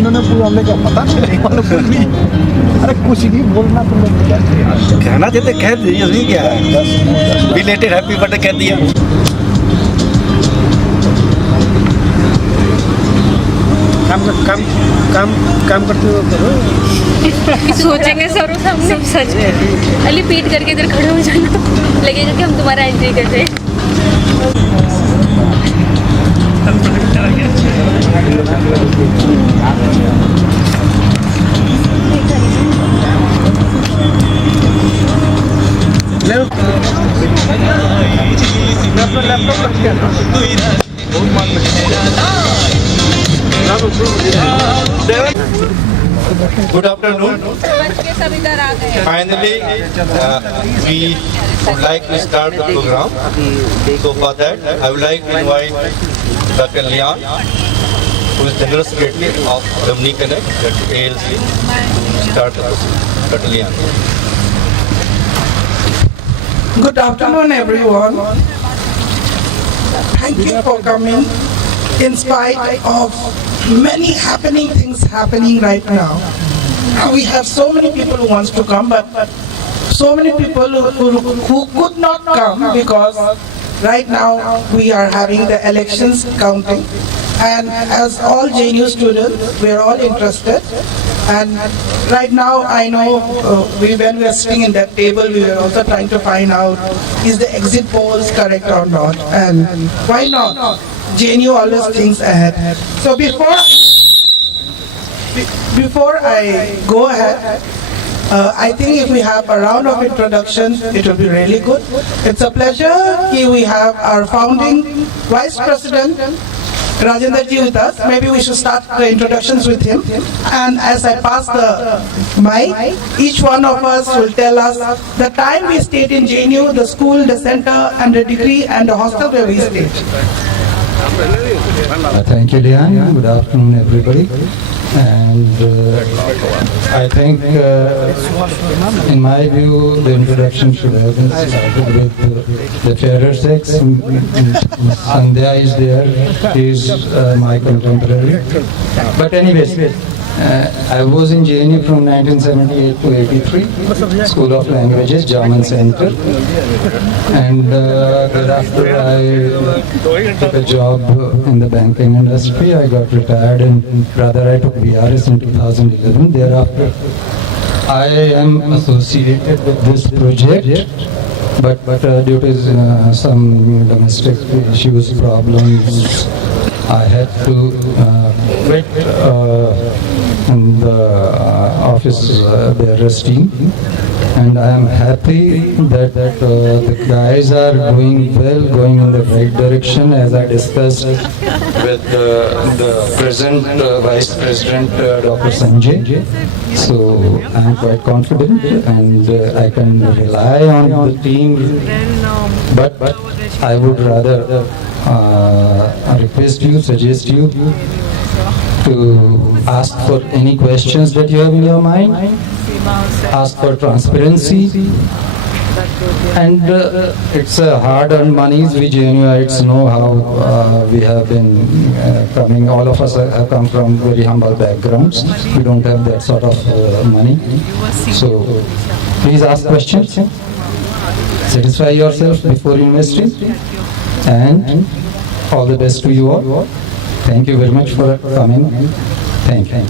इन्होंने पूरा हमने क्या पता नहीं इन्होंने कुछ भी अरे कुछ भी बोलना तुम लोग क्या कहना चाहते कह दीजिए नहीं क्या है बिलेटेड हैप्पी बर्थडे कह दिया काम करते हो करो सोचेंगे सर सब सच में अली पीट करके इधर खड़े हो जाना लगेगा कि हम तुम्हारा एंट्री कर रहे हैं Good afternoon. सब इधर आ गए Finally, we would like to start the program. So for that, I would like to invite Dr. Lian, who is General Secretary of Alumni Connect, that ALC, to start the program. Dr. Lian. Good afternoon, everyone. Thank you for coming. In spite of many happening things happening right now, we have so many people who wants to come, but so many people who could not come because right now we are having the elections counting. And as all JNU students, we are all interested. And right now, I know when we are sitting in that table, we were also trying to find out is the exit polls correct or not, and why not? JNU always thinks ahead. So before I go ahead, I think if we have a round of introduction, it will be really good. It's a pleasure. Here we have our founding Vice President, Rajendra ji with us. Maybe we should start the introductions with him. And as I pass the mic, each one of us will tell us the time we stayed in JNU, the school, the center, and the degree, and the hostel where we stayed. Thank you, Lian. Good afternoon, everybody. And I think, in my view, the introduction should have been started with the fairer sex. Sandhya is there. He is my contemporary. But anyways, I was in JNU from 1978 to 83, School of Languages, German Center. And thereafter I took a job in the banking industry. I got retired and rather I took BRS in 2011. Thereafter I am associated with this project, but due to some domestic issues, problems, I had to quit in the office bearers team, and I am happy that the guys are doing well, going in the right direction, as I discussed with the present Vice President Dr. Sanjay. So I am quite confident and I can rely on the team, but I would rather request you, suggest you to ask for any questions that you have in your mind, ask for transparency, and it's hard-earned monies. We JNUites know how we have been coming. All of us have come from very humble backgrounds. We don't have that sort of money. So please ask questions. Satisfy yourself before investing. And all the best to you all. Thank you very much for coming. Thank you.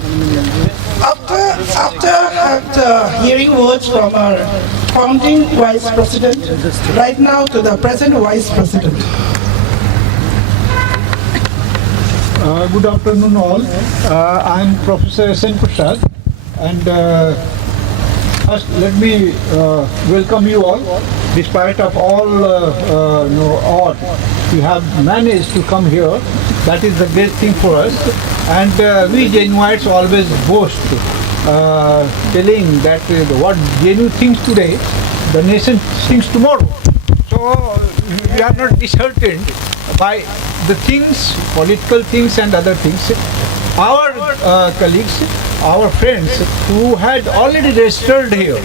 After hearing words from our founding Vice President, right now to the present Vice President. Good afternoon all. I'm Professor S.N. Prasad, and first let me welcome you all. Despite of all odd, you have managed to come here. That is the great thing for us. And we JNUites always boast, telling that what JNU thinks today, the nation thinks tomorrow. So we are not disheartened by the things, political things and other things. Our colleagues, our friends who had already registered here,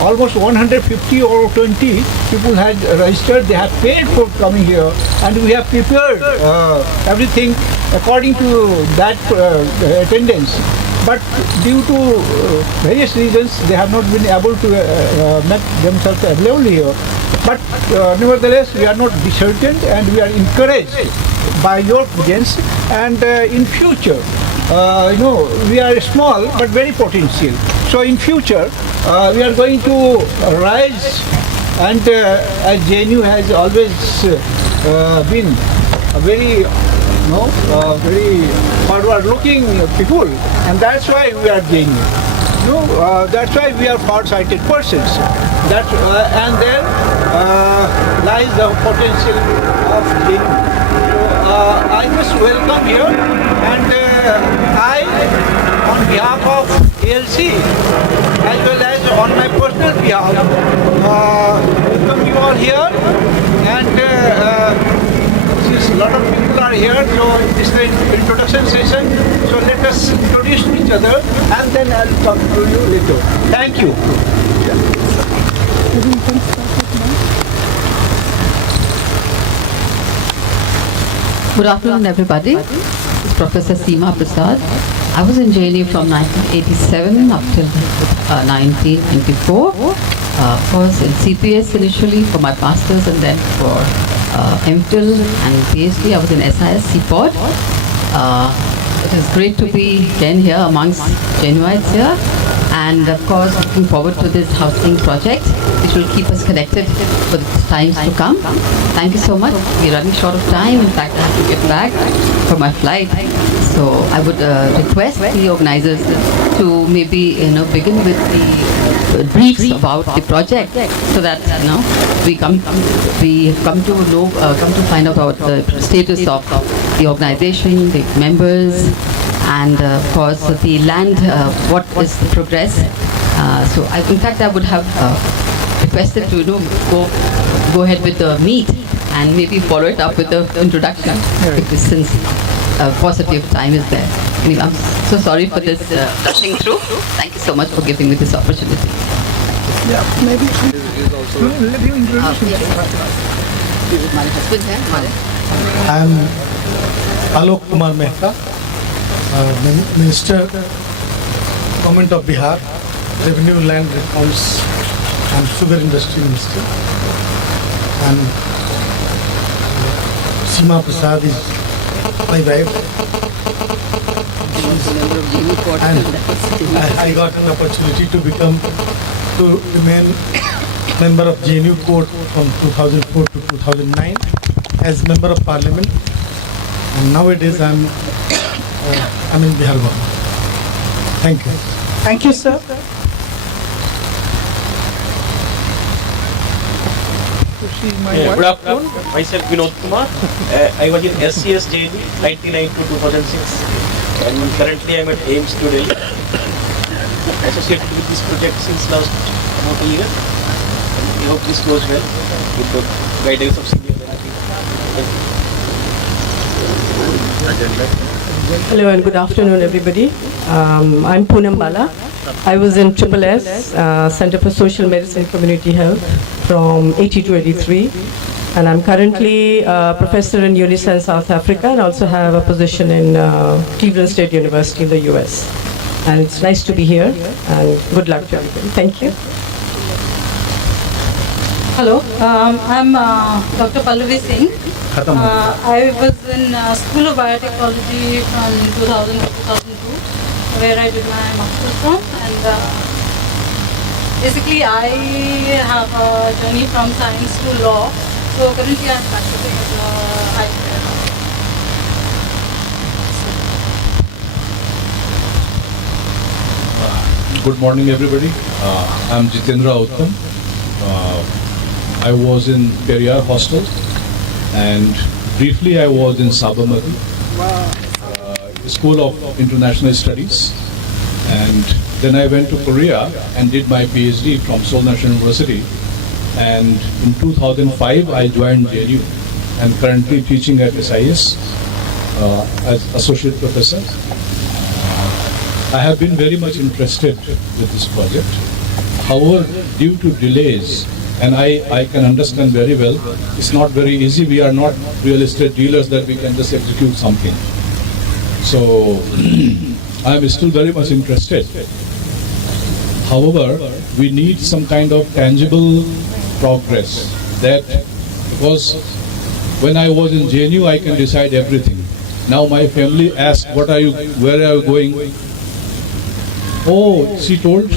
almost 150 or 20 people had registered, they have paid for coming here, and we have prepared everything according to that attendance. But due to various reasons, they have not been able to make themselves available here. But nevertheless, we are not disheartened and we are encouraged by your presence. And in future, we are small but very potential. So in future, we are going to rise, and as JNU has always been a very very forward-looking people, and that's why we are JNU. That's why we are far-sighted persons. And there lies the potential of JNU. So I just welcome here, and I, on behalf of ALC, as well as on my personal behalf, welcome you all here. And since a lot of people are here, so this is the introduction session. So let us introduce each other, and then I'll come to you later. Thank you. Good afternoon, everybody. It's Professor Seema Prasad. I was in JNU from 1987 up till 1994. Of course, in CPS initially for my masters, and then for MPhil and PhD. I was in SIS CPOD. It is great to be again here amongst Genuites here, and of course looking forward to this housing project which will keep us connected for the times to come. Thank you so much. We're running short of time. In fact, I have to get back for my flight. So I would request the organizers to maybe begin with the briefs about the project, so that we come to find out about the status of the organization, the members, and of course the land, what is the progress. So in fact I would have requested to go ahead with the meet and maybe follow it up with the introduction, since paucity of time is there. Anyway, I'm so sorry for this rushing through. Thank you so much for giving me this opportunity. Yeah, maybe. Let you introduce Is my husband here? I'm Alok Kumar Mehta, Minister, Government of Bihar, Revenue, Land Reforms and Sugar Industry Minister. And Seema Prasad is my wife. And I got an opportunity to remain member of JNU Court from 2004 to 2009 as member of Parliament. And nowadays I'm in Bihar government. Thank you. Thank you, sir. Good afternoon. Myself Vinod Kumar. I was in SCS JNU 99 to 2006, and currently I am at AIMS New Delhi, associated with this project since last about a year. I hope this goes well with the guidance of senior management. Hello and good afternoon, everybody. I'm Poonam Bala. I was in SSS, Center for Social Medicine and Community Health, from 80 to 83. And I'm currently a professor in Unison, South Africa, and also have a position in Cleveland State University in the US. And it's nice to be here, and good luck to everybody. Thank you. Hello, I'm Dr. Pallavi Singh. I was in School of Biotechnology from 2000 to 2002, where I did my master's from. And basically, I have a journey from science to law. So currently, I'm practicing as a high lawyer. Good morning, everybody. I'm Jitendra Uttam. I was in Periyar Hostel, and briefly I was in Sabarmati, School of International Studies, and then I went to Korea and did my PhD from Seoul National University, and in 2005 I joined JNU and currently teaching at SIS as associate professor. I have been very much interested with this project. However, due to delays, and I can understand very well, it's not very easy. We are not real estate dealers that we can just execute something. So I am still very much interested. However, we need some kind of tangible progress. That because when I was in JNU, I can decide everything. Now my family asks, "What are you? Where are you going?" Oh, she told,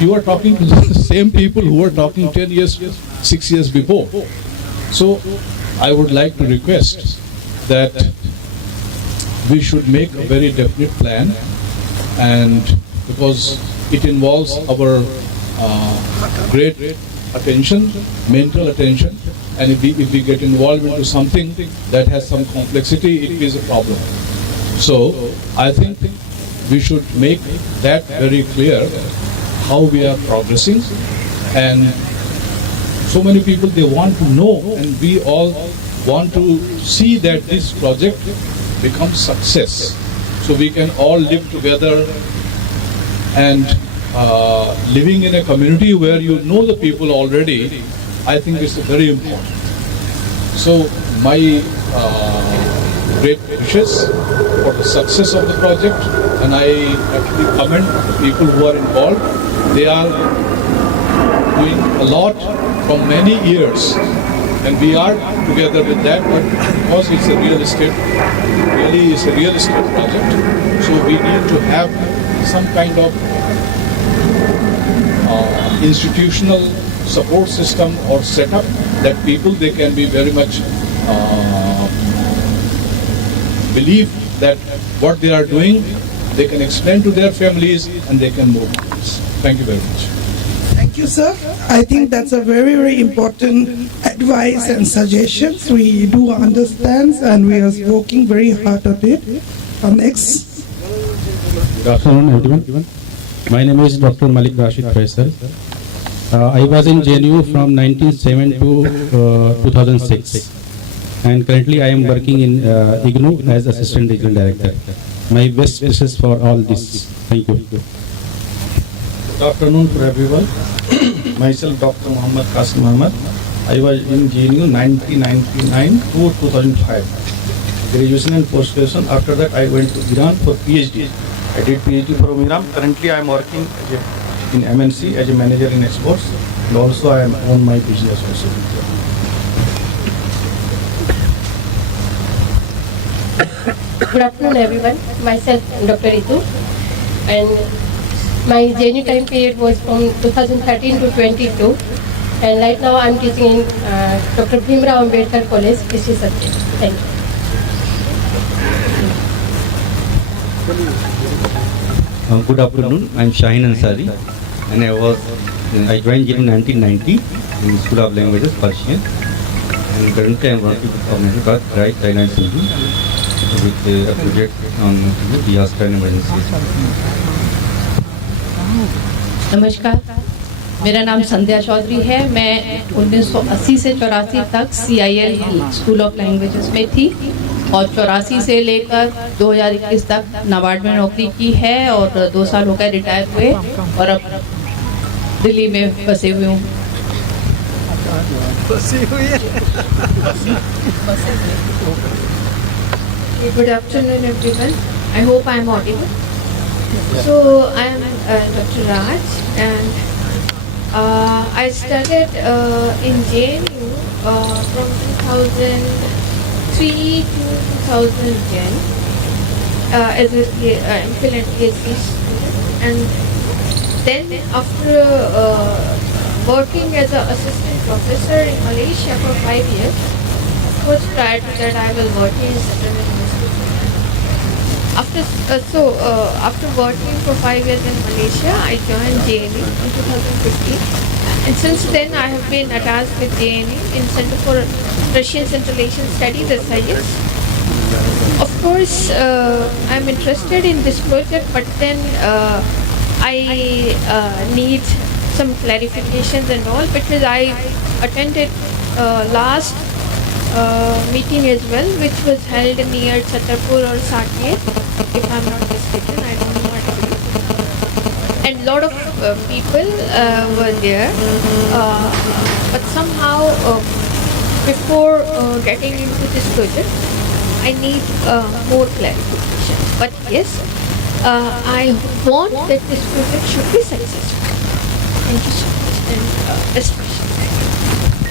"You are talking to the same people who were talking 10 years, 6 years before." So I would like to request that we should make a very definite plan, and because it involves our great attention, mental attention, and if we get involved into something that has some complexity, it is a problem. So I think we should make that very clear how we are progressing, and so many people, they want to know, and we all want to see that this project becomes success, so we can all live together, and living in a community where you know the people already, I think is very important. So my great wishes for the success of the project, and I actually commend the people who are involved. They are doing a lot from many years, and we are together with that, but because it's a real estate project, so we need to have some kind of institutional support system or setup that people, they can be very much believe that what they are doing, they can explain to their families and they can move on. Thank you very much. Thank you, sir. I think that's a very, very important advice and suggestions. We do understand and we are working very hard on it. Next. Good afternoon, everyone. My name is Dr. Malik Rashid Faisal. I was in JNU from 1907 to 2006, and currently I am working in IGNOU as Assistant Regional Director. My best wishes for all this. Thank you. Good afternoon to everyone. Myself, Dr. Muhammad Qasim Ahmad. I was in JNU 1999 to 2005. Graduation and post-graduation. After that, I went to Iran for PhD. I did PhD from Iran. Currently, I am working in MNC as a manager in exports, and also I am own my business also. Good afternoon, everyone. Myself, Dr. Ritu, and my JNU time period was from 2013 to 22, and right now I'm teaching in Dr. Bhimrao Ambedkar College, history subject. Thank you. Good afternoon. I'm Shaheen Ansari, and I joined JNU in 1990 in School of Languages, Persian, and currently I'm working with Ahmedabad, Right, Thailand, Sindhu, with a project on disaster and emergencies. नमस्कार, मेरा नाम संध्या चौधरी है। मैं 1980 से 84 तक CIL school of languages में थी और 84 से लेकर 2021 तक नाबार्ड में नौकरी की है और 2 साल हो गए रिटायर हुए और अब दिल्ली में बसे हुए हूँ। Good afternoon, everyone. I hope I am audible. So I am Dr. Raj, and I started in JNU from 2003 to 2010 as a MPhil and PhD student, and then after working as an assistant professor in Malaysia for 5 years. Of course, prior to that, I was working in Central University. After working for 5 years in Malaysia, I joined JNU in 2015, and since then I have been attached with JNU in Center for Russian Central Asian Studies (SIS). Of course, I am interested in this project, but then I need some clarifications and all, because I attended last meeting as well, which was held near Chhatarpur or Saket, if I'm not mistaken. I don't know what it is. And a lot of people were there, but somehow before getting into this project, I need more clarification. But yes, I want that this project should be successful. Thank you so much and best wishes.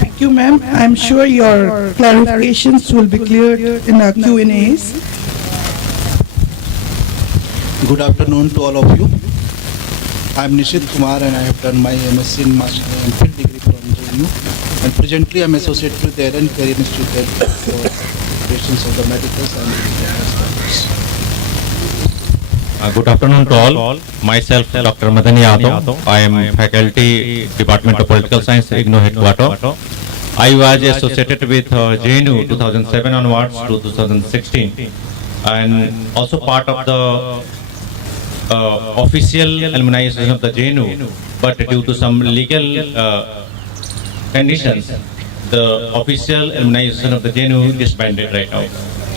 Thank you, ma'am. I'm sure your clarifications will be cleared in our Q&As. Good afternoon to all of you. I am Nishit Kumar and I have done my MSc in Master MPhil degree from JNU, and presently I am associated with the Aaron Career Institute for operations of the medicals and Good afternoon to all. Myself, Dr. Madan Yadav. I am faculty, Department of Political Science, IGNOU headquarters. I was associated with JNU 2007 onwards to 2016, and also part of the official alumni association of the JNU, but due to some legal conditions, the official alumni association of the JNU is disbanded right now.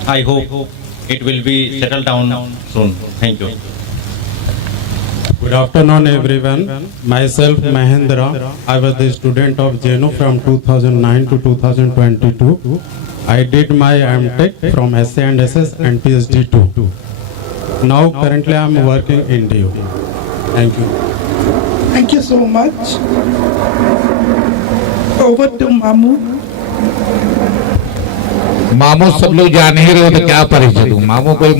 I hope it will be settled down soon. Thank you. Good afternoon, everyone. Myself, Mahendra. I was the student of JNU from 2009 to 2022. I did my MTech from SA and SS and PhD too. Now, currently, I am working in DU. Thank you. Thank you so much. Over to Mamu. मामू सब लोग जान ही रहे हो तो क्या परिचय दूं। मामू कोई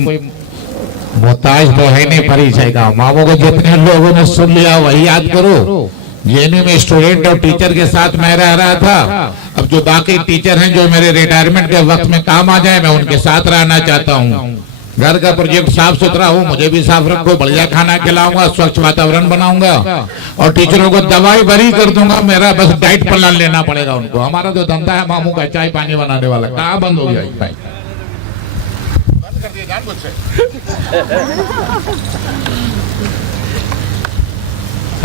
मोहताज तो है नहीं परिचय का। मामू को जितने लोगों ने सुन लिया वही याद करो। जेएनयू में स्टूडेंट और टीचर के साथ मैं रह रहा था। अब जो बाकी टीचर हैं जो मेरे रिटायरमेंट के वक्त में काम आ जाए, मैं उनके साथ रहना चाहता हूँ। घर का प्रोजेक्ट साफ सुथरा हो, मुझे भी साफ रखो, बढ़िया खाना खिलाऊंगा, स्वच्छ वातावरण बनाऊंगा और टीचरों को दवाई भरी कर दूंगा। मेरा बस डाइट प्लान लेना पड़ेगा उनको। हमारा तो धंधा है मामू का चाय पानी बनाने वाला, कहाँ बंद हो गया भाई? बंद कर दिया जानबूझ से।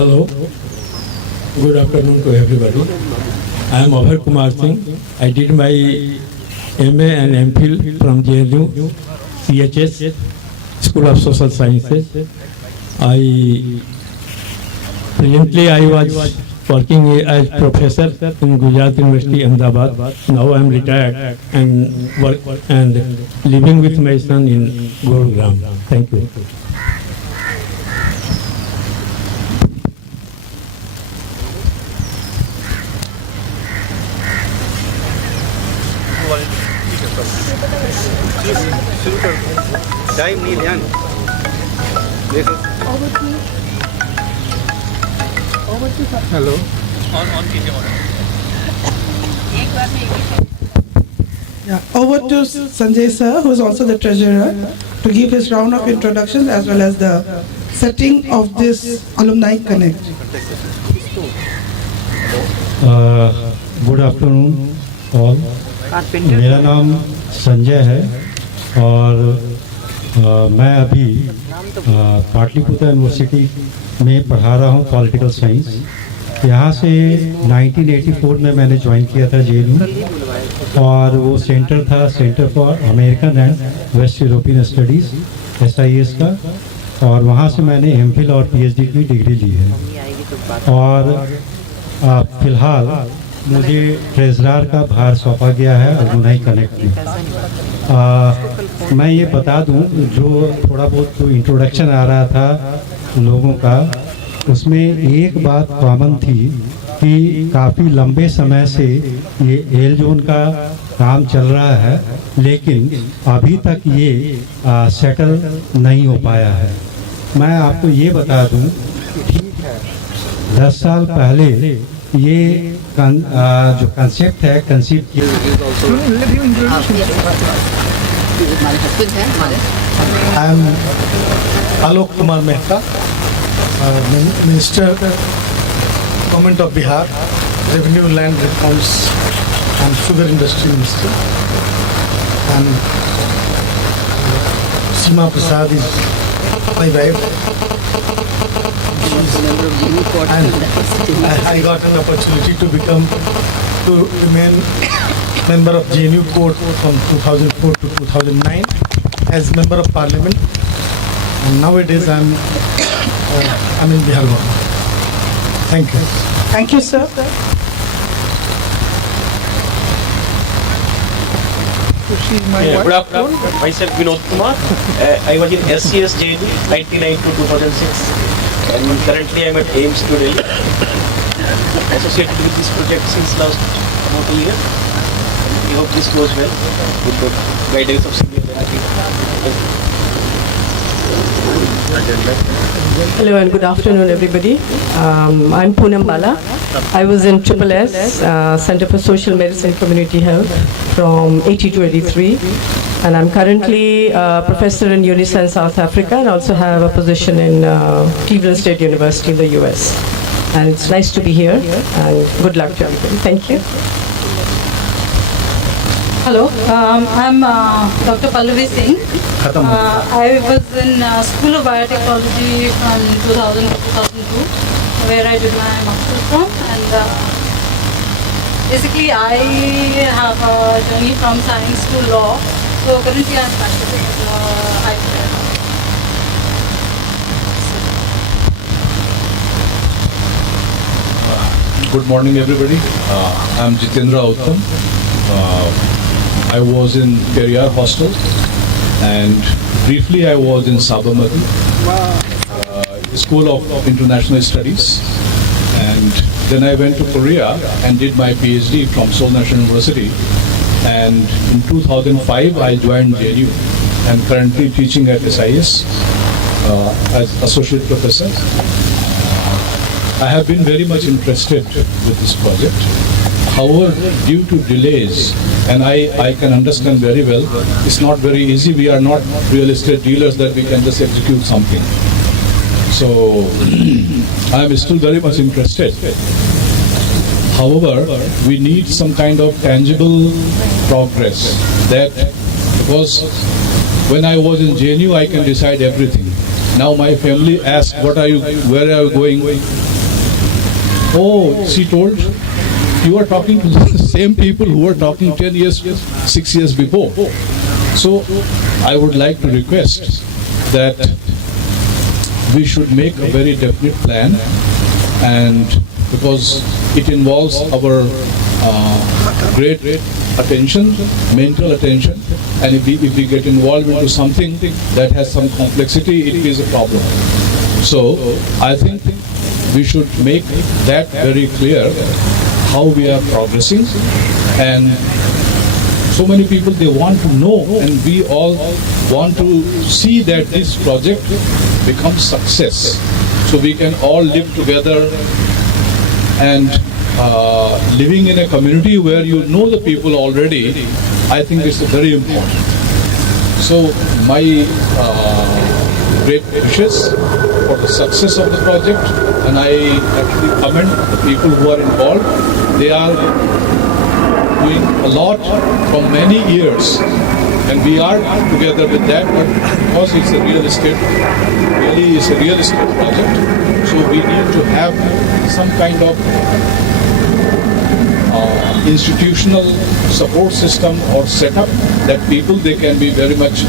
Hello, good afternoon to everybody. I am Abhay Kumar Singh. I did my MA and MPhil from JNU, CHS, School of Social Sciences. Presently I was working as professor in Gujarat University, Ahmedabad. Now I am retired and work and living with my son in Gurugram. Thank you. Time नहीं ध्यान hello Yeah, over to Sanjay sir, who is also the treasurer, to give his round of introduction as well as the setting of this Alumni Connect. Good afternoon all. मेरा नाम संजय है और मैं अभी पाटलिपुत्र यूनिवर्सिटी में पढ़ा रहा हूँ पॉलिटिकल साइंस। यहाँ से 1984 में मैंने ज्वाइन किया था जेएनयू और वो सेंटर था centre for American and waste European studies SIS का, और वहाँ से मैंने MPhil और PhD की डिग्री ली है। और फिलहाल मुझे ट्रेजरर का भार सौंपा गया है अलुमनाई कनेक्ट में। मैं ये बता दूं, जो थोड़ा बहुत जो इंट्रोडक्शन आ रहा था लोगों का, उसमें एक बात कॉमन थी कि काफ़ी लंबे समय से ये एल जोन का काम चल रहा है, लेकिन अभी तक ये सेटल नहीं हो पाया है। मैं आपको ये बता दूं, 10 साल पहले ये जो कंसेप्ट है कंसीव किया। I am Alok Kumar Mehta, Minister, Government of Bihar, Revenue, Land Reforms and Sugar Industry Minister. And Seema Prasad is my wife. And I got an opportunity to remain member of JNU Court from 2004 to 2009 as member of Parliament. And nowadays I'm in Bihar government. Thank you. Thank you, sir. Good afternoon. Myself Vinod Kumar. I was in SCS JNU 99 to 2006, and currently I am at AIMS New Delhi. Associated with this project since last about a year. We hope this goes well with the guidance of senior faculty. Hello and good afternoon, everybody. I'm Poonam Bala. I was in SSS, Center for Social Medicine Community Health, from 80 to 83. And I'm currently a professor in UNICEF South Africa, and also have a position in Cleveland State University in the US. And it's nice to be here, and good luck to everybody. Thank you. Hello, I'm Dr. Pallavi Singh. I was in School of Biotechnology from 2000 to 2002, where I did my master's from. And basically, I have a journey from science to law. So currently, I'm practicing high school. Good morning, everybody. I'm Jitendra Uttam. I was in Periyar Hostel, and briefly I was in Sabarmati, School of International Studies, and then I went to Korea and did my PhD from Seoul National University, and in 2005 I joined JNU and currently teaching at SIS as associate professor. I have been very much interested with this project. However, due to delays, and I can understand very well, it's not very easy. We are not real estate dealers that we can just execute something. So I am still very much interested. However, we need some kind of tangible progress. That because when I was in JNU, I can decide everything. Now my family asks, "What are you? Where are you going?" Oh, she told. You are talking to the same people who were talking 10 years, 6 years before. So I would like to request that we should make a very definite plan, and because it involves our great attention, mental attention, and if we get involved into something that has some complexity, it is a problem. So I think we should make that very clear, how we are progressing, and so many people, they want to know, and we all want to see that this project becomes success, so we can all live together, and living in a community where you know the people already, I think it's very important. So my great wishes for the success of the project, and I actually commend the people who are involved. They are doing a lot for many years, and we are together with that, but because it's a real estate project, so we need to have some kind of institutional support system or setup that people, they can be very much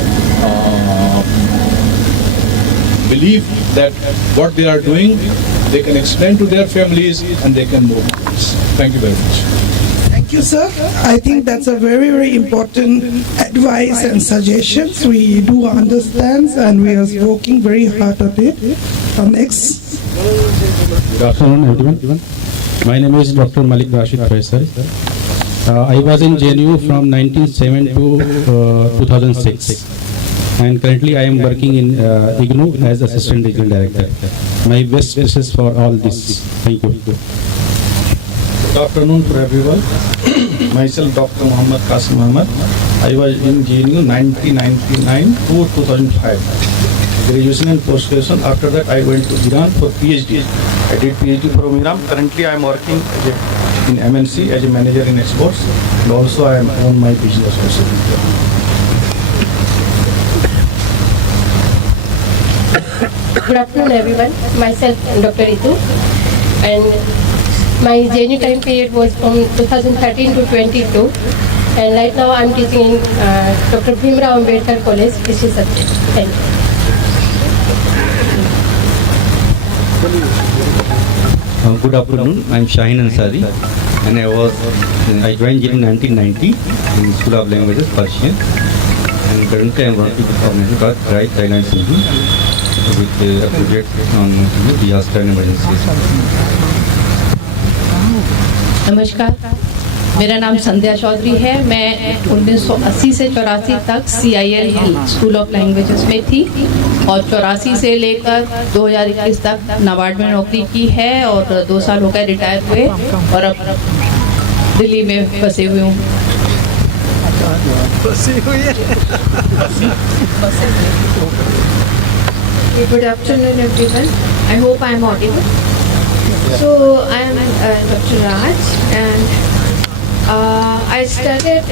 believe that what they are doing, they can explain to their families and they can move. Thank you very much. Thank you, sir. I think that's a very, very important advice and suggestions. We do understand, and we are working very hard at it. Next. Good afternoon, everyone. My name is Dr. Malik Rashid Faisal. I was in JNU from 1907 to 2006. And currently I am working in IGNOU as Assistant Regional Director. My best wishes for all this. Thank you. Good afternoon to everyone. Myself Dr. Muhammad Qasim Ahmad. I was in JNU 1999 to 2005. Graduation and post-graduation. After that I went to Iran for PhD. I did PhD from Iran. Currently I am working in MNC as a manager in exports, and also I own my business also. Good afternoon, everyone. Myself, Dr. Ritu, and my JNU time period was from 2013 to 22, and right now I'm teaching in Dr. Bhimrao Ambedkar College, History subject. Thank you. Good afternoon. I'm Shaheen Ansari. and I joined JNU in 1990 in School of Languages, Persian, and currently I am working with organization called Right Thailand Sindhu with a project on disaster and emergencies. नमस्कार, मेरा नाम संध्या चौधरी है। मैं 1980 से 84 तक CIL school of languages में थी और 84 से लेकर 2021 तक नाबार्ड में नौकरी की है और 2 साल हो गए रिटायर हुए और अब दिल्ली में बसे हुए हूँ। Good afternoon, everyone. I hope I am audible. So I am Dr. Raj, and I studied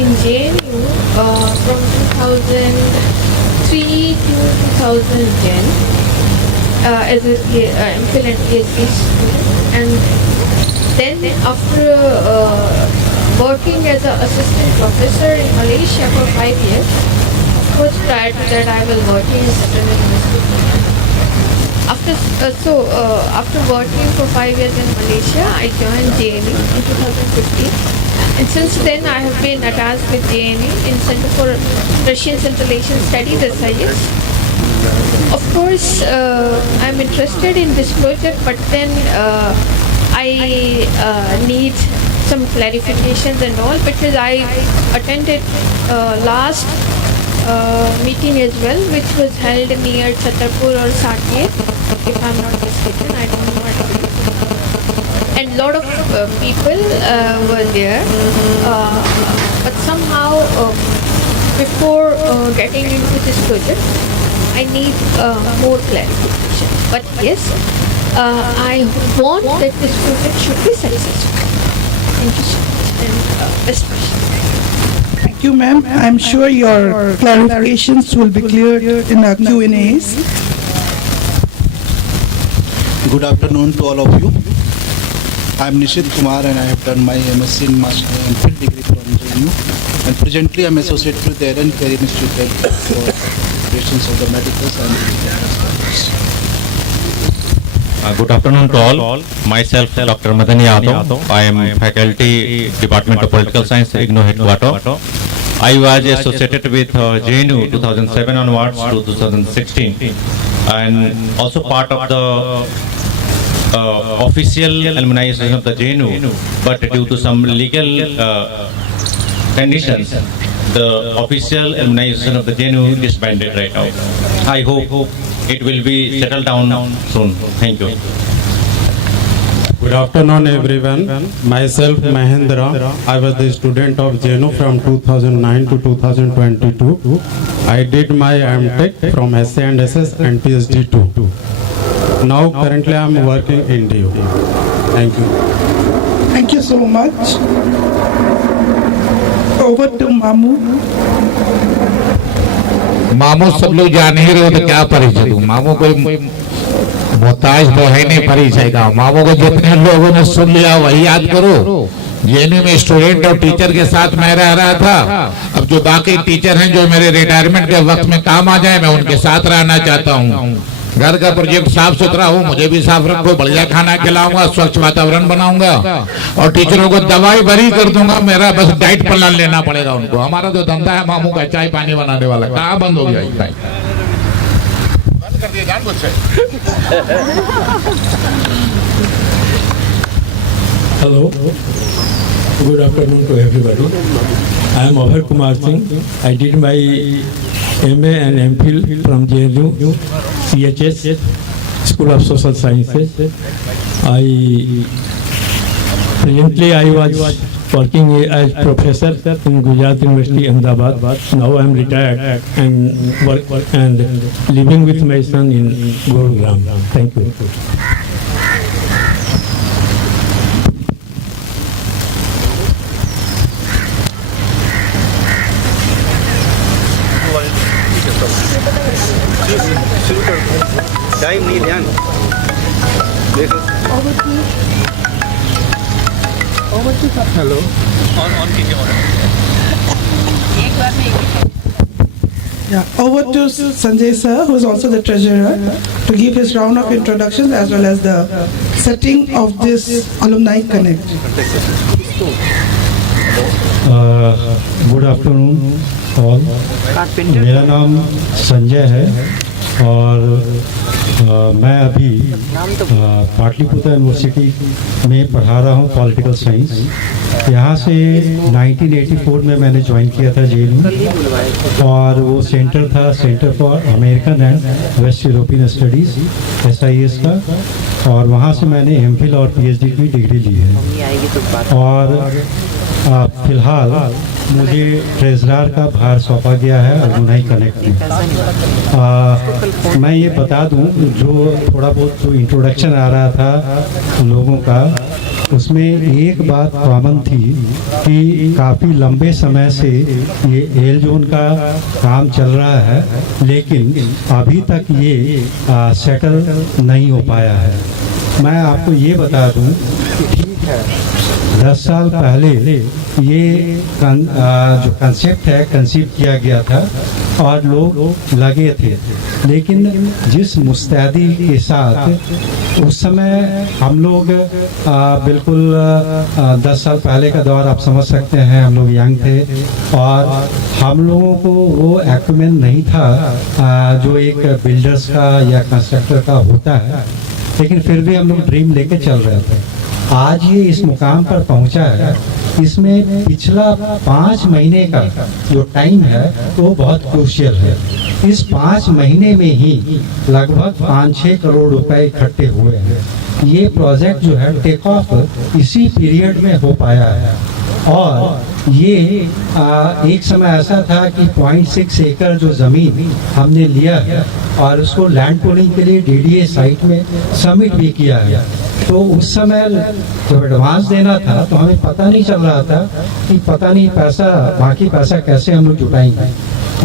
in JNU from 2003 to 2010 as a MPhil and PhD student, and then after working as an assistant professor in Malaysia for 5 years. Of course, prior to that, I was working in Central University. After working for 5 years in Malaysia, I joined JNU in 2015. And since then, I have been attached with JNU in Center for Russian Central Asian Studies, SIS. Of course, I'm interested in this project, but then I need some clarifications and all, because I attended last meeting as well, which was held near Chhatarpur or Saket, if I'm not mistaken. I don't know what it is. And lot of people were there, but somehow before getting into this project, I need more clarification. But yes, I want that this project should be successful. Thank you so much, and best wishes. Thank you, ma'am. I'm sure your clarifications will be cleared in our Q&As. Good afternoon to all of you. I am Nishit Kumar and I have done my MSc in MPhil degree from JNU, and presently I am associated with the Aaron Career Institute for operations of the medical science. Good afternoon to all. Myself, Dr. Madan Yadav. I am faculty, Department of Political Science, IGNOU headquarters. I was associated with JNU 2007 onwards to 2016, and also part of the official alumni association of the JNU, but due to some legal conditions, the official alumni association of the JNU disbanded right now. I hope it will be settled down soon. Thank you. Good afternoon, everyone. Myself, Mahendra. I was the student of JNU from 2009 to 2022. I did my MTech from SA and SS and PhD too. Now, currently, I am working in DU. Thank you. Thank you so much. Over to Mamu. मामू सब लोग जान ही रहे हो तो क्या परिचय दूं। मामू कोई मोहताज तो है नहीं परिचय का। मामू को जितने लोगों ने सुन लिया वही याद करो। जेएनयू में स्टूडेंट और टीचर के साथ मैं रह रहा था। अब जो बाकी टीचर हैं जो मेरे रिटायरमेंट के वक्त में काम आ जाए, मैं उनके साथ रहना चाहता हूँ। घर का प्रोजेक्ट साफ सुथरा हो, मुझे भी साफ रखो, बढ़िया खाना खिलाऊंगा, स्वच्छ वातावरण बनाऊंगा और टीचरों को दवाई भरी कर दूंगा। मेरा बस डाइट प्लान लेना पड़ेगा उनको। हमारा जो धंधा है मामू का चाय पानी बनाने वाला, कहाँ बंद हो गया? बंद कर दिया जानबूझ से। Hello, good afternoon to everybody. I am Abhay Kumar Singh. I did my MA and MPhil from JNU, CHS, School of Social Sciences. Presently I was working as professor in Gujarat University, Ahmedabad. Now I am retired and living with my son in Gurugram. Thank you. Time नहीं ध्यान hello on कीजिए एक बार में Yeah, over to Sanjay sir, who is also the treasurer, to give his round of introductions as well as the setting of this Alumni Connect. Good afternoon all, मेरा नाम संजय है और मैं अभी पाटलिपुत्र यूनिवर्सिटी में पढ़ा रहा हूँ पॉलिटिकल साइंस। यहाँ से 1984 में मैंने ज्वाइन किया था JNU और वो सेंटर था centre for American and waste European studies SIS का, और वहाँ से मैंने MPhil और PhD की डिग्री ली है। और फिलहाल मुझे ट्रेजरर का भार सौंपा गया है अलुमनाई कनेक्ट में। मैं ये बता दूं, जो थोड़ा बहुत जो इंट्रोडक्शन आ रहा था लोगों का, उसमें एक बात कॉमन थी कि काफ़ी लंबे समय से ये एल जोन का काम चल रहा है, लेकिन अभी तक ये सेटल नहीं हो पाया है। मैं आपको ये बता दूं, ठीक है 10 साल पहले ये जो कंसेप्ट है कंसीव किया गया था और लोग लगे थे, लेकिन जिस मुस्तैदी के साथ उस समय हम लोग बिल्कुल 10 साल पहले का दौर आप समझ सकते हैं, हम लोग यंग थे और हम लोगों को वो एक्विपमेंट नहीं था जो एक बिल्डर्स का या कंस्ट्रक्टर का होता है, लेकिन फिर भी हम लोग ड्रीम लेके चल रहे थे। आज ये इस मुकाम पर पहुंचा है, इसमें पिछला 5 महीने का जो टाइम है वो बहुत क्रूशियल है। इस 5 महीने में ही लगभग 5-6 करोड़ रुपए इकट्ठे हुए हैं। ये प्रोजेक्ट जो है टेक ऑफ इसी पीरियड में हो पाया है। और ये एक समय ऐसा था कि 0.6 एकड़ जो ज़मीन हमने लिया है और उसको लैंड पूलिंग के लिए DDA साइट में सबमिट भी किया है। तो उस समय जब एडवांस देना था तो हमें पता नहीं चल रहा था कि पता नहीं पैसा बाकी पैसा कैसे हम लोग जुटाएंगे,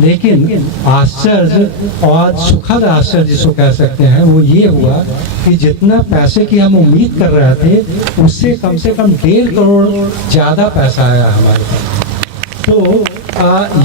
लेकिन आश्चर्य और सुखद आश्चर्य जिसको कह सकते हैं वो ये हुआ कि जितना पैसे की हम उम्मीद कर रहे थे उससे कम से कम 1.5 करोड़ ज़्यादा पैसा आया हमारे पास। तो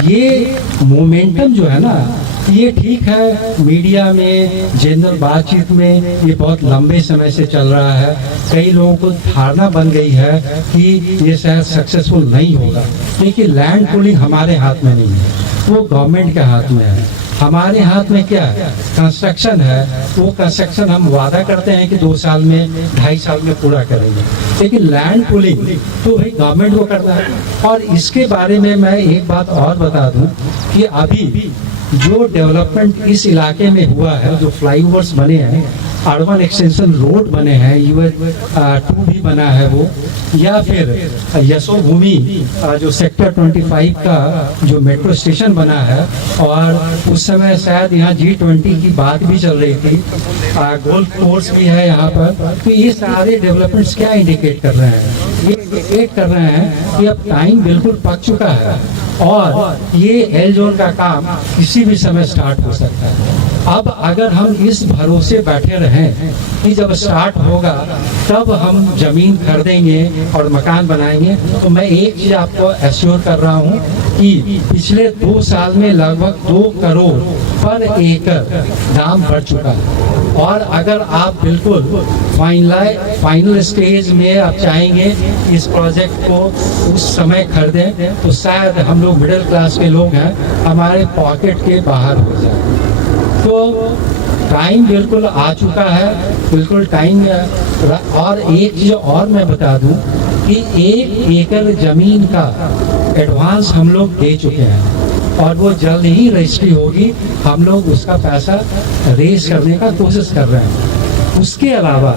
ये मोमेंटम जो है ना, ये ठीक है, मीडिया में जनरल बातचीत में ये बहुत लंबे समय से चल रहा है। कई लोगों को धारणा बन गई है कि ये शायद सक्सेसफुल नहीं होगा, लेकिन लैंड पूलिंग हमारे हाथ में नहीं है, वो गवर्नमेंट के हाथ में है। हमारे हाथ में क्या है, कंस्ट्रक्शन है। वो कंस्ट्रक्शन हम वादा करते हैं कि 2 साल में 2.5 साल में पूरा करेंगे, लेकिन लैंड पूलिंग तो भाई गवर्नमेंट को करना है। और इसके बारे में मैं एक बात और बता दूं कि अभी जो डेवलपमेंट इस इलाके में हुआ है, जो फ्लाईओवर्स बने हैं, अर्बन एक्सटेंशन रोड बने हैं, UH2 भी बना है वो, या फिर यशोभूमि जो सेक्टर 25 का जो मेट्रो स्टेशन बना है, और उस समय शायद यहाँ G20 की बात भी चल रही थी, गोल्फ कोर्स भी है यहाँ पर। तो ये सारे डेवलपमेंट्स क्या इंडिकेट कर रहे हैं? ये इंडिकेट कर रहे हैं कि अब टाइम बिल्कुल पक चुका है और ये एल जोन का काम किसी भी समय स्टार्ट हो सकता है। अब अगर हम इस भरोसे बैठे रहें कि जब स्टार्ट होगा तब हम जमीन खरीदेंगे और मकान बनाएंगे, तो मैं एक चीज आपको एश्योर कर रहा हूँ कि पिछले 2 साल में लगभग 2 करोड़ पर एकड़ दाम बढ़ चुका है। और अगर आप बिल्कुल फाइनल स्टेज में आप चाहेंगे इस प्रोजेक्ट को उस समय खरीदें, तो शायद हम लोग मिडिल क्लास के लोग हैं, हमारे पॉकेट के बाहर हो जाए। तो टाइम बिल्कुल आ चुका है, बिल्कुल टाइम। और एक चीज़ और मैं बता दूं कि 1 एकड़ ज़मीन का एडवांस हम लोग दे चुके हैं और वो जल्द ही रजिस्ट्री होगी। हम लोग उसका पैसा रेज करने का कोशिश कर रहे हैं। उसके अलावा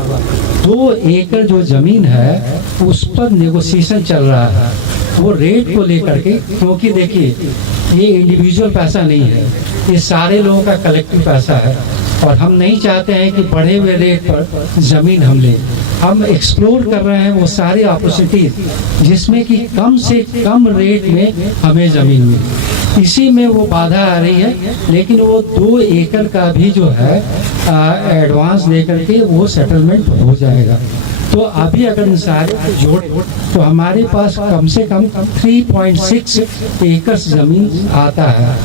2 एकड़ जो ज़मीन है उस पर नेगोशिएशन चल रहा है, वो रेट को लेकर के, क्योंकि देखिए ये इंडिविजुअल पैसा नहीं है, ये सारे लोगों का कलेक्टिव पैसा है और हम नहीं चाहते हैं कि बढ़े हुए रेट पर ज़मीन हम लें। हम एक्सप्लोर कर रहे हैं वो सारी अपॉर्चुनिटीज जिसमें कि कम से कम रेट में हमें ज़मीन मिले। इसी में वो बाधा आ रही है, लेकिन वो 2 एकड़ का भी जो है एडवांस लेकर के वो सेटलमेंट हो जाएगा। तो अभी अगर इन सारे को जोड़ तो हमारे पास कम से कम 3.6 एकड़ ज़मीन आता है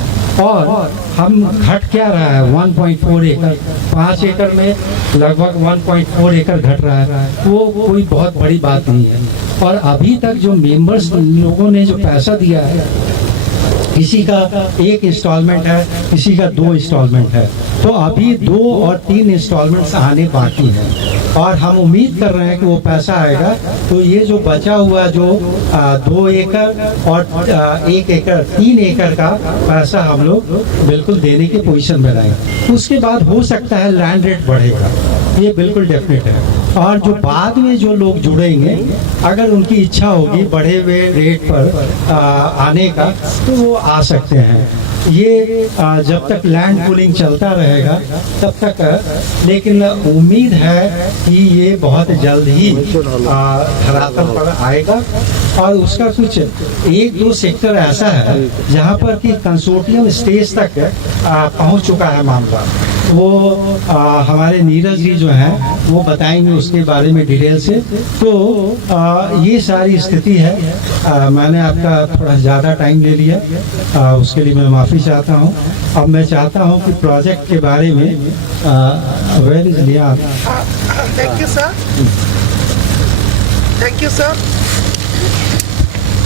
और हम घट क्या रहा है 1.4 एकड़, 5 एकड़ में लगभग 1.4 एकड़ घट रहा है, वो कोई बहुत बड़ी बात नहीं है। और अभी तक जो मेंबर्स लोगों ने जो पैसा दिया है, किसी का 1 इंस्टॉलमेंट है, किसी का 2 इंस्टॉलमेंट है, तो अभी 2 और 3 इंस्टॉलमेंट्स आने बाकी हैं और हम उम्मीद कर रहे हैं कि वो पैसा आएगा। तो ये जो बचा हुआ जो 2 एकड़ और 1 एकड़ 3 एकड़ का पैसा हम लोग बिल्कुल देने की पोजीशन में रहेंगे। उसके बाद हो सकता है लैंड रेट बढ़ेगा, ये बिल्कुल डेफिनेट है। और जो बाद में जो लोग जुड़ेंगे, अगर उनकी इच्छा होगी बढ़े हुए रेट पर आने का, तो वो आ सकते हैं। ये जब तक लैंड पूलिंग चलता रहेगा तब तक, लेकिन उम्मीद है कि ये बहुत जल्द ही धरातल पर आएगा। और उसका कुछ 1-2 सेक्टर ऐसा है जहाँ पर कि कंसोर्टियम स्टेज तक पहुँच चुका है मामला। वो हमारे नीरज जी जो हैं वो बताएंगे उसके बारे में डिटेल से। तो ये सारी स्थिति है। मैंने आपका थोड़ा ज़्यादा टाइम ले लिया, उसके लिए मैं माफ़ी चाहता हूँ। अब मैं चाहता हूँ कि प्रोजेक्ट के बारे में वेयर इज लिया। Thank you sir, thank you sir,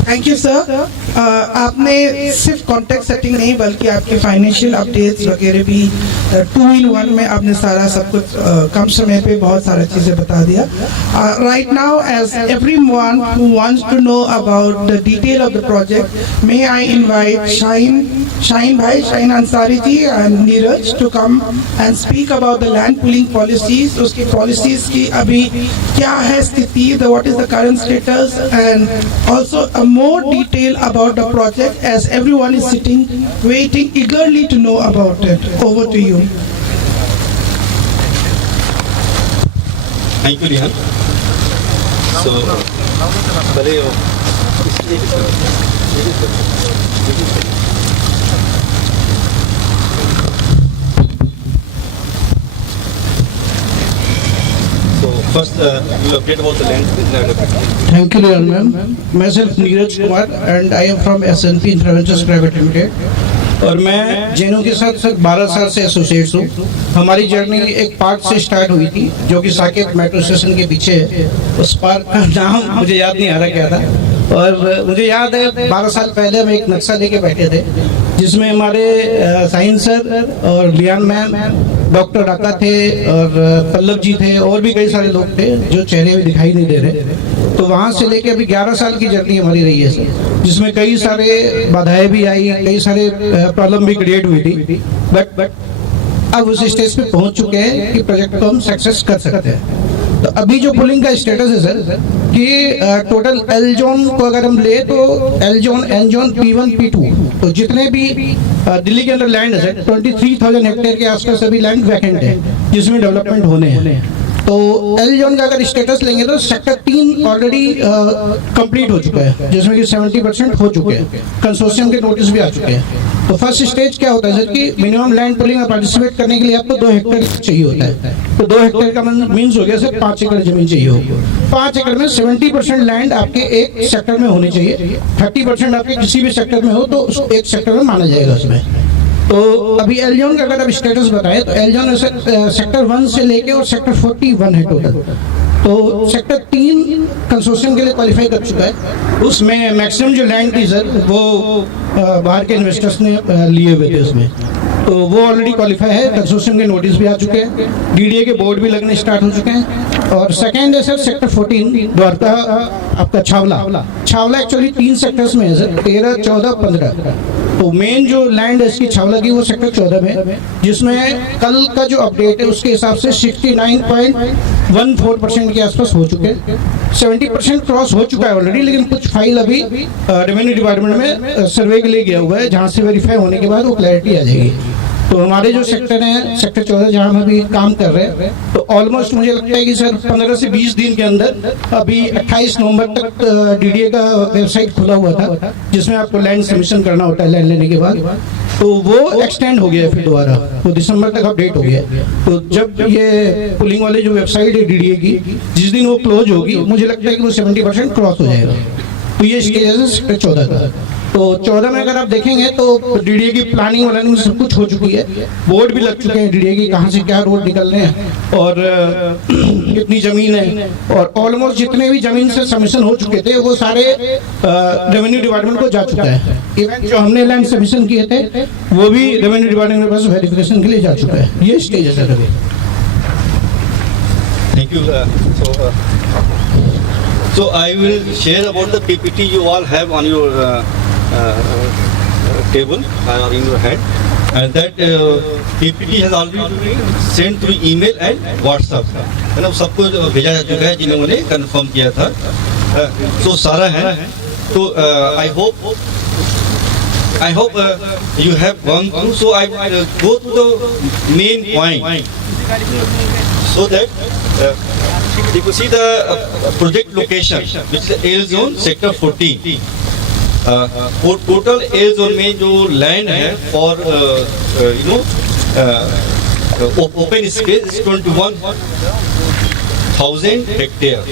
thank you sir. आपने सिर्फ कॉन्टेक्ट सेटिंग नहीं बल्कि आपके फाइनेंशियल अपडेट्स वगैरह भी 2 in 1 में आपने सारा सब कुछ कम समय पे बहुत सारी चीज़ें बता दिया। Right now as everyone who wants to know about the detail of the project, may I invite Shaheen Ansari ji and Neeraj to come and speak about the land pooling policies. उसकी पॉलिसीज की अभी क्या है स्थिति, what is the current status, and also a more detail about the project, as everyone is sitting waiting eagerly to know about it. Over to you. Thank you, Lihan. So, first, you update about the land. Thank you, ma'am. Myself Neeraj Kumar and I am from SNP Interventions Private Limited. और मैं जेनू के साथ 12 साल से एसोसिएट्स हूँ। हमारी जर्नी एक पार्क से स्टार्ट हुई थी जो कि साकेत मेट्रो स्टेशन के पीछे है। उस पार्क का नाम मुझे याद नहीं आ रहा क्या था। और मुझे याद है 12 साल पहले हम एक नक्शा लेके बैठे थे जिसमें हमारे साइन सर और लियान मैम, डॉक्टर डाका थे और पल्लव जी थे और भी कई सारे लोग थे जो चेहरे में दिखाई नहीं दे रहे। तो वहाँ से लेके अभी 11 साल की जर्नी हमारी रही है सर, जिसमें कई सारे बाधाएं भी आई, कई सारे प्रॉब्लम भी क्रिएट हुई थी। बट अब उस स्टेज पे पहुँच चुके हैं कि प्रोजेक्ट को हम सक्सेस कर सकते हैं। तो अभी जो पुलिंग का स्टेटस है सर कि टोटल एल जोन को अगर हम ले तो L zone, N zone, P1, P2, तो जितने भी दिल्ली के अंदर लैंड है सर 23,000 हेक्टेयर के आसपास अभी लैंड वैकेंट है जिसमें डेवलपमेंट होने हैं। तो एल जोन का अगर स्टेटस लेंगे तो सेक्टर 3 ऑलरेडी कंप्लीट हो चुका है जिसमें कि 70% हो चुके हैं, कंसोर्शियम के नोटिस भी आ चुके हैं। तो फर्स्ट स्टेज क्या होता है सर कि मिनिमम लैंड पुलिंग में पार्टिसिपेट करने के लिए आपको 2 हेक्टेयर चाहिए होता है। तो 2 हेक्टेयर का मीन्स हो गया सर 5 एकड़ जमीन चाहिए होगी। 5 एकड़ में 70% लैंड आपके एक सेक्टर में होनी चाहिए, 30% आपके किसी भी सेक्टर में हो तो उसको एक सेक्टर में माना जाएगा उसमें। तो अभी एल जोन का अगर आप स्टेटस बताएं तो एल जोन सेक्टर 1 से लेके और सेक्टर 41 है टोटल। तो सेक्टर 3 कंसोर्शियम के लिए क्वालिफाई कर चुका है। उसमें मैक्सिमम जो लैंड थी सर वो बाहर के इन्वेस्टर्स ने लिए हुए थे उसमें, तो वो ऑलरेडी क्वालिफाई है। कंसोर्शियम के नोटिस भी आ चुके हैं, डीडीए के बोर्ड भी लगने स्टार्ट हो चुके हैं। और सेकेंड है सर सेक्टर 14 द्वारका आपका छावला एक्चुअली 3 सेक्टर्स में है सर, 13, 14, 15। तो मेन जो लैंड है इसकी छावला की वो सेक्टर 14 में, जिसमें कल का जो अपडेट है उसके हिसाब से 69.14% के आसपास हो चुके हैं। 70% क्रॉस हो चुका है ऑलरेडी, लेकिन कुछ फाइल अभी रेवेन्यू डिपार्टमेंट में सर्वे के लिए गया हुआ है जहाँ से वेरीफाई होने के बाद वो क्लैरिटी आ जाएगी। तो हमारे जो सेक्टर हैं सेक्टर 14 जहाँ हम अभी काम कर रहे हैं, तो ऑलमोस्ट मुझे लगता है कि सर 15 से 20 दिन के अंदर अभी 28 नवंबर तक डीडीए का वेबसाइट खुला हुआ था जिसमें आपको लैंड सबमिशन करना होता है लैंड लेने के बाद। तो वो एक्सटेंड हो गया फिर दोबारा, तो दिसंबर तक अपडेट हो गया। तो जब ये पुलिंग वाले जो वेबसाइट है डीडीए की, जिस दिन वो क्लोज होगी मुझे लगता है कि वो 70% क्रॉस हो जाएगा। तो ये स्टेज है सेक्टर 14 का। तो 14 में अगर आप देखेंगे तो डीडीए की प्लानिंग वालानिंग सब कुछ हो चुकी है, बोर्ड भी लग चुके हैं डीडीए की, कहाँ से क्या रोड निकल रहे हैं और कितनी ज़मीन है, और ऑलमोस्ट जितने भी ज़मीन से सबमिशन हो चुके थे वो सारे रेवेन्यू डिपार्टमेंट को जा चुका है। इवन जो हमने लैंड सबमिशन किए थे वो भी रेवेन्यू डिपार्टमेंट के पास वेरिफिकेशन के लिए जा चुका है। ये स्टेज है सर अभी। Thank you. So I will share about the PPT you all have on your table or in your hand, and that PPT has already been sent through email and WhatsApp. है ना, सबको भेजा जा चुका है जिन्होंने कंफर्म किया था। So सारा है। तो I hope you have gone through. So I will go to the main point, so that you can see the project location, which is L zone sector 14. Total L zone में जो land है for open space is 21,000 hectare.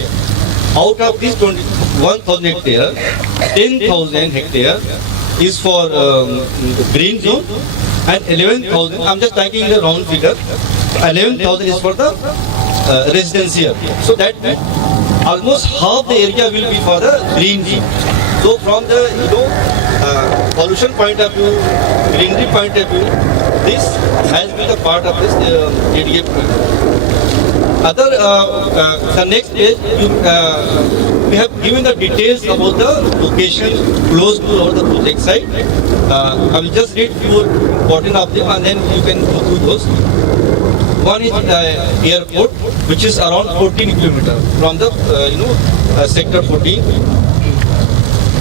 Out of this 21,000 hectare, 10,000 hectare is for green zone, and 11,000, I'm just taking the round figure, 11,000 is for the residential. So that almost half the area will be for the green zone. So from the pollution point of view, greenery point of view, this has been a part of this ADA program. The next page, we have given the details about the location close to the project site. I will just read few important of them and then you can go through those. One is airport, which is around 14 kilometers from the sector 14.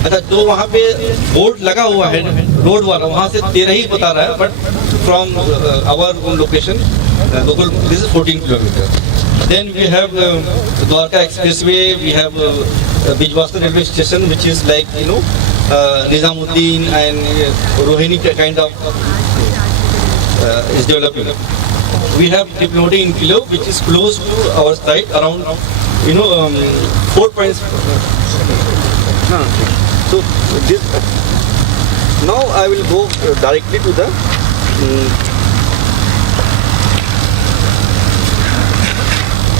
अच्छा, जो वहाँ पे बोर्ड लगा हुआ है रोड वाला, वहाँ से 13 ही बता रहा है, but from our location local this is 14 kilometre. Then we have Dwarka Expressway, we have Bijwastar railway station, which is like Nizamuddin and Rohini kind of is developing. We have Diplomatic in Kilo, which is close to our site, around 4 points. So this now I will go directly to the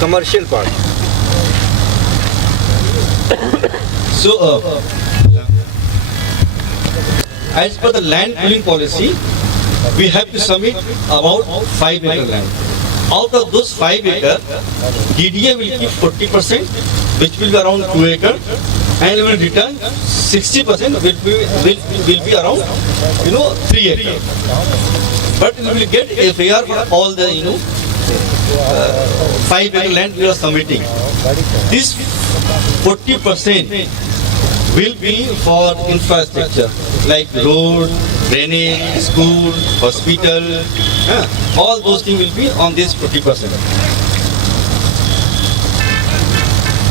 commercial part. So as per the land pooling policy, we have to submit about 5 acre land. Out of those 5 acre, DDA will keep 40%, which will be around 2 acre, and will return 60% will be around 3 acre. But we will get FAR for all the 5 acre land we are submitting. This 40% will be for infrastructure like road, drainage, school, hospital. All those things will be on this 40%.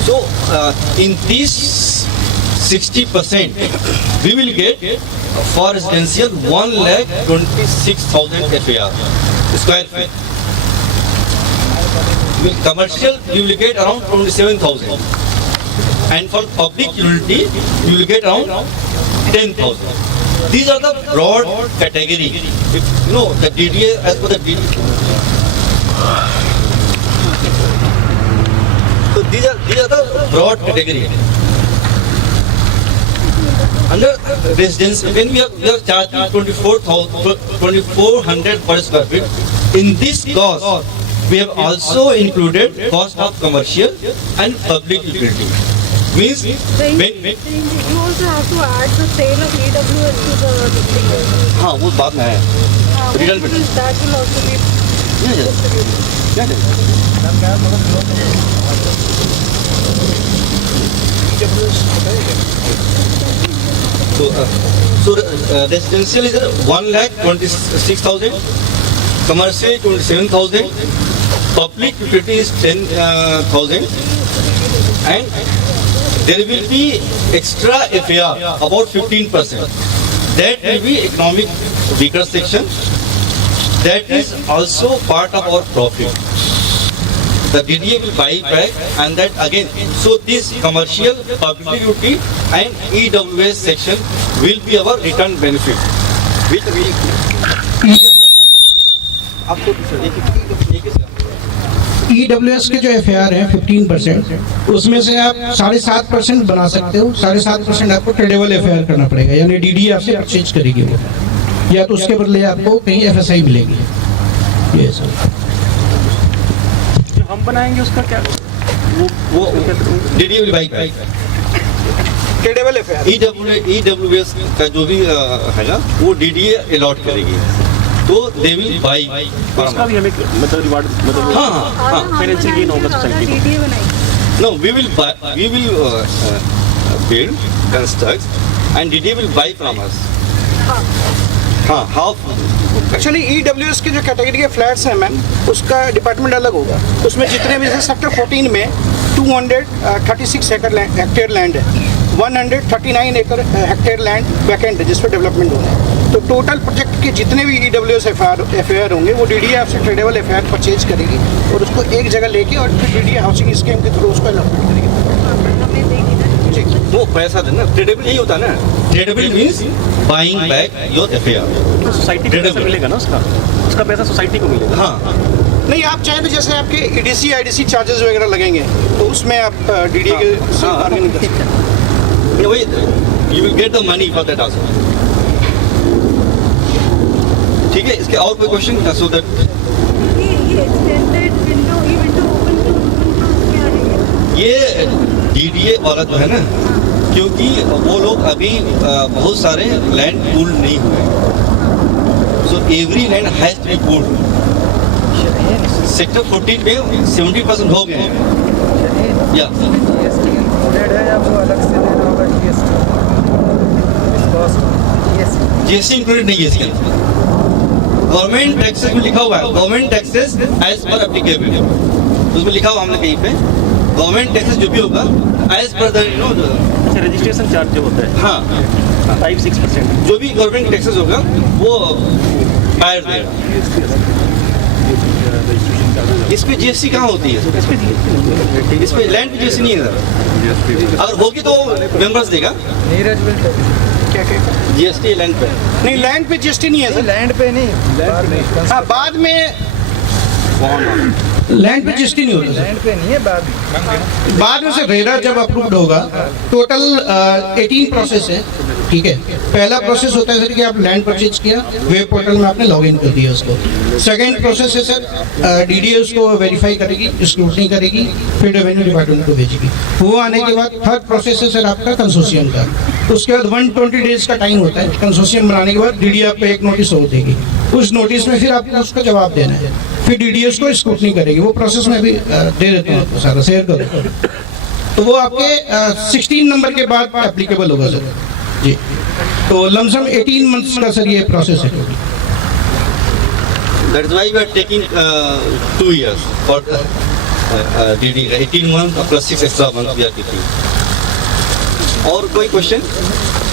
So in this 60%, we will get for residential 1,26,000 FAR square feet. With commercial, you will get around 27,000. And for public utility, you will get around 10,000. These are the broad category. If, the DDA, as per the DDA. So these are the broad category. Under residence, when we are charging 2,400 per square feet, in this cost, we have also included cost of commercial and public utility. Means you also have to add the sale of EWS to the district. हाँ, वो बात में है. Return that will also be So residential is 1,26,000, commercial 27,000, public utility is 10,000, and there will be extra FAR about 15%. That will be economic weaker section. That is also part of our profit. the DDA will buy back, and that again, so this commercial, public utility and EWS section will be our return benefit. Which we EWS के जो FAR है 15%, उसमें से आप 7.5% बना सकते हो। 7.5% आपको ट्रेडेबल FAR करना पड़ेगा, यानी DDA आपसे परचेज करेगी वो, या तो उसके बदले आपको कहीं FSI मिलेगी। ये सर जो हम बनाएंगे उसका क्या, वो DDA will buy back. Tradable FAR EWS का जो भी है ना, वो DDA अलॉट करेगी, तो दे विल बाई। उसका भी हमें मतलब रिवार्ड, मतलब हाँ फाइनेंशियल गेन होगा सोसाइटी को। No, we will build, construct, and DDA will buy from us. हाँ, हाफ। एक्चुअली EWS के जो कैटेगरी के फ्लैट्स हैं मैम, उसका डिपार्टमेंट अलग होगा। उसमें जितने भी जैसे सेक्टर 14 में 236 हेक्टेयर लैंड है, 139 हेक्टेयर लैंड वैकेंट है जिस पर डेवलपमेंट होना है। तो टोटल प्रोजेक्ट के जितने भी EWS FAR होंगे, वो DDA आपसे ट्रेडेबल FAR परचेज करेगी और उसको एक जगह लेके और फिर DDA हाउसिंग स्कीम के थ्रू उसको अलॉटमेंट करेगी। वो पैसा देना, ट्रेडेबल यही होता है ना। Tradable means buying back your FAR। तो सोसाइटी को पैसा मिलेगा ना, उसका पैसा सोसाइटी को मिलेगा। हाँ, नहीं आप चाहें तो जैसे आपके EDC IDC चार्जेस वगैरह लगेंगे, तो उसमें आप DDA के बार्गेनिंग कर सकते हैं। you will get the money for that also. ठीक है, इसके और कोई क्वेश्चन? सो दैट ये DDA वाला जो है ना, क्योंकि वो लोग अभी बहुत सारे लैंड पूल नहीं हुए, so every land has to be pooled. Sector 14 में 70% हो गए हैं। या GST इंक्लूडेड नहीं है इसके अंदर। गवर्नमेंट टैक्सेस में लिखा हुआ है, government taxes as per applicable, उसमें लिखा हुआ हमने कहीं पे, गवर्नमेंट टैक्सेस जो भी होगा एज पर द अच्छा रजिस्ट्रेशन चार्ज जो होता है, हाँ 5-6%, जो भी गवर्नमेंट टैक्सेस होगा वो बाहर देगा। इस पे GST कहाँ होती है? इस पे लैंड पे GST नहीं है सर, अगर होगी तो मेंबर्स देगा। GST लैंड पे नहीं, लैंड पे GST नहीं है सर। लैंड पे नहीं, हाँ बाद में लैंड पे GST नहीं होता, लैंड पे नहीं है, बाद में से रेरा जब अप्रूव्ड होगा। टोटल 18 प्रोसेस है, ठीक है। पहला प्रोसेस होता है सर कि आप लैंड परचेज किया, वेब पोर्टल में आपने लॉगिन कर दिया उसको। सेकंड प्रोसेस है सर, DDA उसको वेरीफाई करेगी, स्क्रूटनी करेगी, फिर रेवेन्यू डिपार्टमेंट को भेजेगी। वो आने के बाद थर्ड प्रोसेस है सर आपका कंसोर्शियम का। उसके बाद 120 डेज का टाइम होता है कंसोर्शियम बनाने के बाद। DDA आपको एक नोटिस और देगी, उस नोटिस में फिर आपको उसका जवाब देना है, फिर DDA उसको स्क्रूटनी करेगी। वो प्रोसेस में भी दे देता हूँ आपको सारा, शेयर करो। तो वो आपके 16 नंबर के बाद एप्लीकेबल होगा सर जी। तो लमसम 18 मंथ्स का सर ये प्रोसेस है। That is why we are taking 2 years for DDA, 18 months plus 6 extra months we are taking. और कोई question?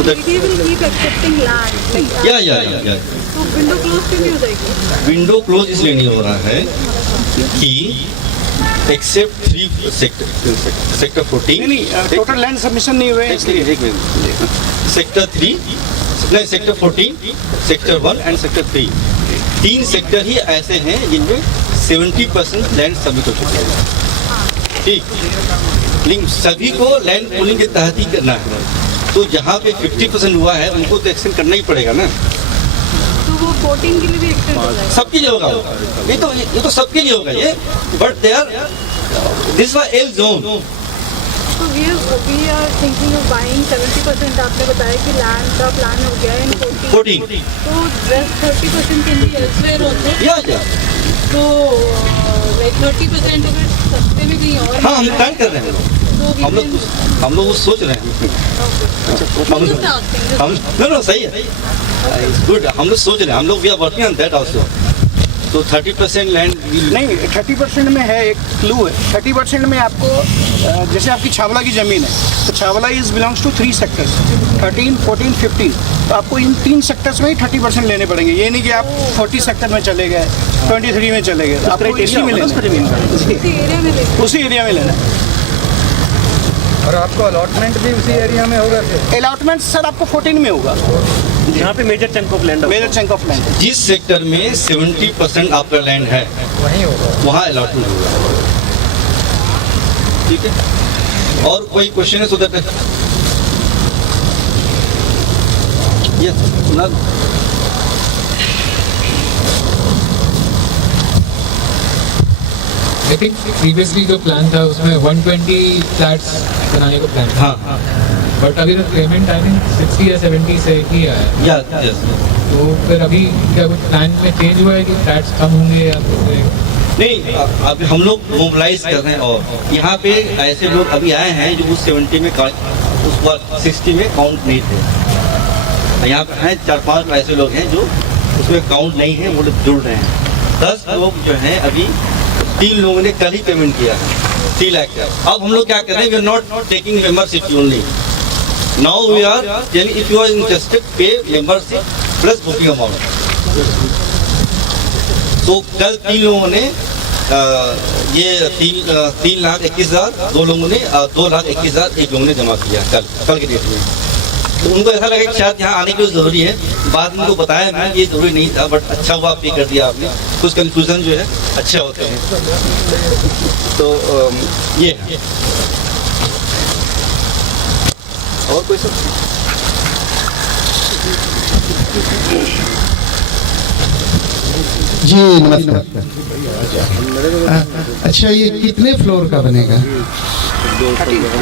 DDA will keep accepting land. या तो विंडो क्लोज क्यों नहीं हो जाएगी? विंडो क्लोज इसलिए नहीं हो रहा है कि एक्सेप्ट 3 सेक्टर 14 नहीं, टोटल लैंड सबमिशन नहीं हुए इसलिए। एक मिनट, सेक्टर 3 नहीं, sector 14, sector 1 and sector 3, 3 sector ही ऐसे हैं जिनमें 70% लैंड सबमिट हो चुके हैं। ठीक, लेकिन सभी को लैंड पूलिंग के तहत ही करना है, तो जहाँ पे 50% हुआ है उनको तो एक्सटेंड करना ही पड़ेगा ना। तो वो 14 के लिए भी एक्सटेंड हो जाएगा? सबके लिए होगा, ये तो सबके लिए होगा ये, but they are this was L zone. So we are thinking of buying 70%. आपने बताया कि लैंड का प्लान हो गया है 14. तो rest 30% के लिए elsewhere होते हैं। या तो like 30% अगर सस्ते में कहीं और। हाँ, हम प्लान कर रहे हैं, हम लोग वो सोच रहे हैं। हम नो सही है, गुड, हम लोग सोच रहे हैं, हम लोग we are working on that also. तो तो 30% लैंड नहीं, 30% में है एक क्लू है। 30% में आपको जैसे आपकी छावला की ज़मीन है, तो Chhawla is belongs to 3 sectors, 13, 14, 15। तो आपको इन 3 सेक्टर्स में ही 30% लेने पड़ेंगे। ये नहीं कि आप 40 सेक्टर में चले गए, 23 में चले गए, आपको इसी में लेना है, उसी एरिया में लेना है। और आपको अलॉटमेंट भी उसी एरिया में होगा? अलॉटमेंट सर आपको 14 में होगा, जहाँ पे major chunk of land, major chunk of land. जिस सेक्टर में 70% आपका लैंड है वहीं होगा, वहाँ अलॉटमेंट होगा। ठीक है, और कोई क्वेश्चन है सुधर? आई थिंक प्रीवियसली जो प्लान था उसमें 120 फ्लैट्स बनाने को प्लान था। हाँ, बट अभी तक पेमेंट आई थिंक 60 या 70 से ही आया है। तो फिर अभी क्या कुछ प्लान में चेंज हुआ है कि फ्लैट्स कम होंगे या नहीं? अभी हम लोग मोबिलाइज कर रहे हैं, और यहाँ पे ऐसे लोग अभी आए हैं जो उस 70 में उस बार 60 में काउंट नहीं थे। यहाँ पे हैं 4-5 ऐसे लोग हैं जो उसमें काउंट नहीं है, वो लोग जुड़ रहे हैं। 10 लोग जो हैं अभी 3 लोगों ने कल ही पेमेंट किया है 3 लाख का। अब हम लोग क्या कर रहे हैं, we are not taking membership only, now we are telling if you are interested pay membership plus booking amount. तो कल 3 लोगों ने ये 3,21,000, 2 लोगों ने 2,21,000 एक लोगों ने जमा किया कल के डेट में। तो उनको ऐसा लगा कि शायद यहाँ आने के लिए ज़रूरी है। बाद में उनको बताया मैं ये ज़रूरी नहीं था, बट अच्छा हुआ आप पे कर दिया आपने, कुछ कन्फ्यूज़न जो है अच्छे होते हैं। तो ये है। और कोई सब? जी नमस्कार। अच्छा, ये कितने फ्लोर का बनेगा?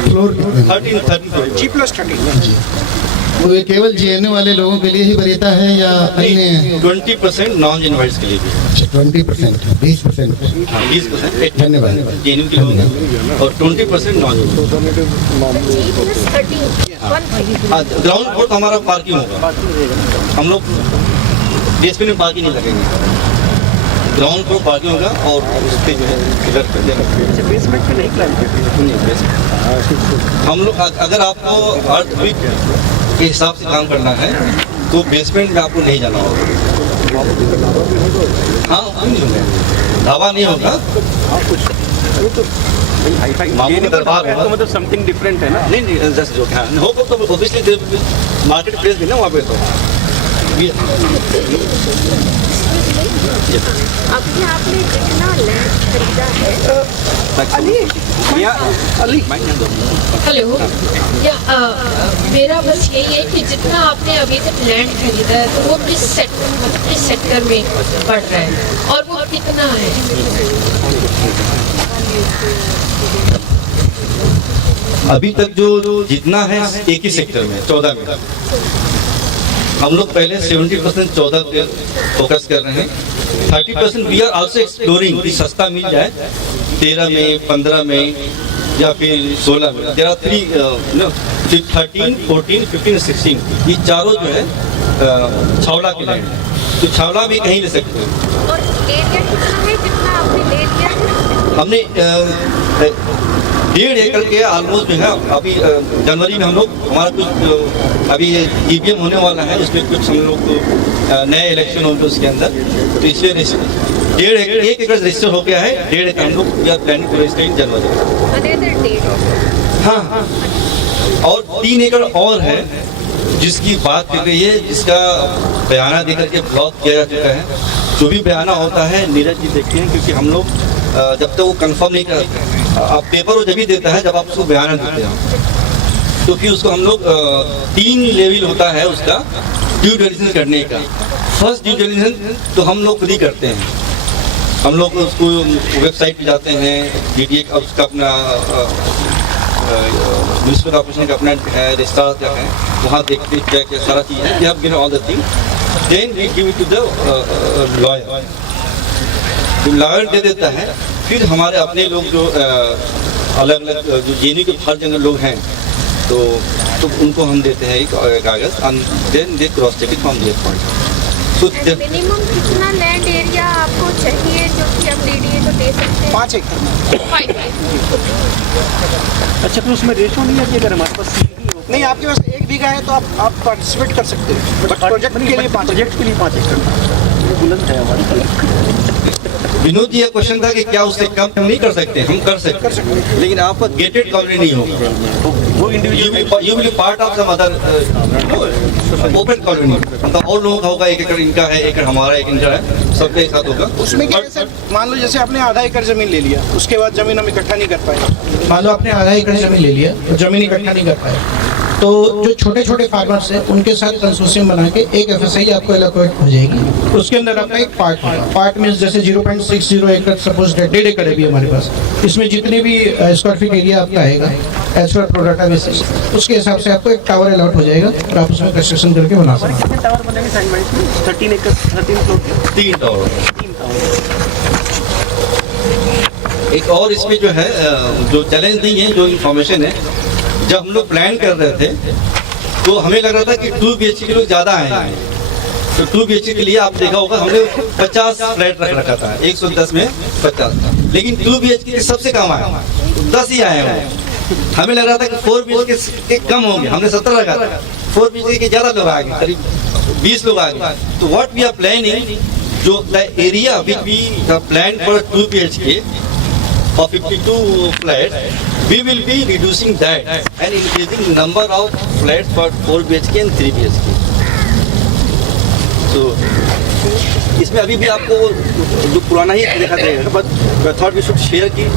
फ्लोर कितने? 13 G+13। तो ये केवल जेएनयू वाले लोगों के लिए ही बनेता है या अन्य? 20% नॉन इनवाइट्स के लिए भी। अच्छा, 20%, 20%। 20% धन्यवाद। जेएनयू के लोग हैं और 20% नॉन। ग्राउंड फ्लोर तो हमारा पार्किंग होगा, हम लोग बेसमेंट में पार्किंग नहीं लगेंगे, ग्राउंड फ्लोर पार्किंग होगा और उस पर जो है बेसमेंट में नहीं प्लान हम लोग अगर आपको अर्थक्वेक के हिसाब से काम करना है तो बेसमेंट में आपको नहीं जाना होगा। हाँ, ढाबा नहीं होगा, मामू का दरबार है, तो मतलब समथिंग डिफरेंट है ना? नहीं जस्ट जो है होगा तो ऑब्वियसली मार्केट प्लेस भी ना वहाँ पे। तो अभी आपने जितना लैंड खरीदा है, हेलो, मेरा बस यही है कि जितना आपने अभी तक लैंड खरीदा है तो वो किस सेक्टर में पड़ रहा है और वो कितना है? अभी तक जो जितना है एक ही सेक्टर में 14 में। हम लोग पहले 70% 14 पे फोकस कर रहे हैं। 30% वी आर आल्सो एक्सप्लोरिंग कि सस्ता मिल जाए 13 में, 15 में या फिर 16 में। देयर आर 3 13, 14, 15, 16 ये चारों जो है छावला के लैंड, तो छावला भी कहीं ले सकते हैं। और एरिया कितना है, कितना आपने ले लिया है? हमने 1.5 एकड़ के ऑलमोस्ट जो है अभी जनवरी में हम लोग हमारा कुछ अभी ईवीएम होने वाला है, उसमें कुछ हम लोग नए इलेक्शन होंगे उसके अंदर, तो इसलिए 1 एकड़ रजिस्टर हो गया है। 1.5 एकड़ हम लोग we are planning to register in January. हाँ, और 3 एकड़ और है जिसकी बात कर रही है, जिसका बयाना देकर के ब्लॉक किया जा चुका है। जो भी बयाना होता है नीरज जी देखते हैं, क्योंकि हम लोग जब तक वो कंफर्म नहीं करते, आप पेपर वो जब भी देता है जब आप उसको बयाना देते हैं, तो फिर उसको हम लोग 3 लेवल होता है उसका ड्यू डिलिजेंस करने का। फर्स्ट ड्यू डिलिजेंस तो हम लोग खुद ही करते हैं, हम लोग उसको वेबसाइट पे जाते हैं, DDA का उसका अपना म्यूनसिपल कॉर्पोरेशन का अपना रजिस्टर क्या है, वहाँ देखते क्या क्या सारा चीज़ है, we have given all the thing, then we give it to the lawyer, lawyer दे देता है। फिर हमारे अपने लोग जो अलग अलग जो जेएनयू के हर जगह लोग हैं, तो उनको हम देते हैं एक कागज़, then they cross check it from their point. So minimum कितना लैंड एरिया आपको चाहिए जो कि आप DDA को दे सकते हैं? 5 एकड़ में। 5 अच्छा, तो उसमें रेशो नहीं है कि अगर हमारे पास नहीं, आपके पास 1 बीघा है तो आप पार्टिसिपेट कर सकते हैं, बट प्रोजेक्ट के लिए 5 एकड़ बुलंद है हमारी। विनोद जी, ये क्वेश्चन था कि क्या उससे कम हम नहीं कर सकते? हम कर सकते हैं, लेकिन आपका गेटेड कॉलोनी नहीं होगा, वो individual you will part of some other open colony. मतलब और लोगों का होगा, 1 एकड़ इनका है, 1 एकड़ हमारा, 1 इनका है, सबके एक साथ होगा। उसमें क्या है सर, मान लो जैसे आपने आधा एकड़ जमीन ले लिया, उसके बाद जमीन हम इकट्ठा नहीं कर पाए। मान लो आपने आधा एकड़ जमीन ले लिया और जमीन इकट्ठा नहीं कर पाए, तो जो छोटे छोटे फार्मर्स हैं उनके साथ कंसोर्शियम बना के एक FSI आपको एलोकेट हो जाएगी। उसके अंदर आपका एक पार्ट होगा। पार्ट मीन्स जैसे 0.60 एकड़, सपोज 1.5 एकड़ है भी हमारे पास, इसमें जितने भी स्क्वायर फीट एरिया आपका आएगा एज पर प्रोडाटा बेसिस, उसके हिसाब से आपको एक टावर अलॉट हो जाएगा और आप उसमें कंस्ट्रक्शन करके बना सकते हैं। टावर बनेंगे साइड बाई साइड, 13 एकड़ 13 फ्लोर 3 टावर। एक और इसमें जो है जो चैलेंज नहीं है, जो इन्फॉर्मेशन है, जब हम लोग प्लान कर रहे थे तो हमें लग रहा था कि 2 BHK के लोग ज़्यादा आएंगे, तो 2 BHK के लिए आप देखा होगा हमने 50 फ्लैट रख रखा था, 110 में 50, लेकिन 2 BHK के सबसे कम आए, 10 ही आए हैं। हमें लग रहा था कि 4 BHK के कम होंगे, हमने 17 रखा था, 4 BHK के ज़्यादा लोग आ गए, करीब 20 लोग आ गए। तो व्हाट वी आर प्लानिंग, जो area which we plan for 2 BHK of 52 flats, we will be reducing that and increasing number of flats for 4 BHK and 3 BHK. So इसमें अभी भी आपको जो पुराना ही देखा जाएगा, but thought we should share की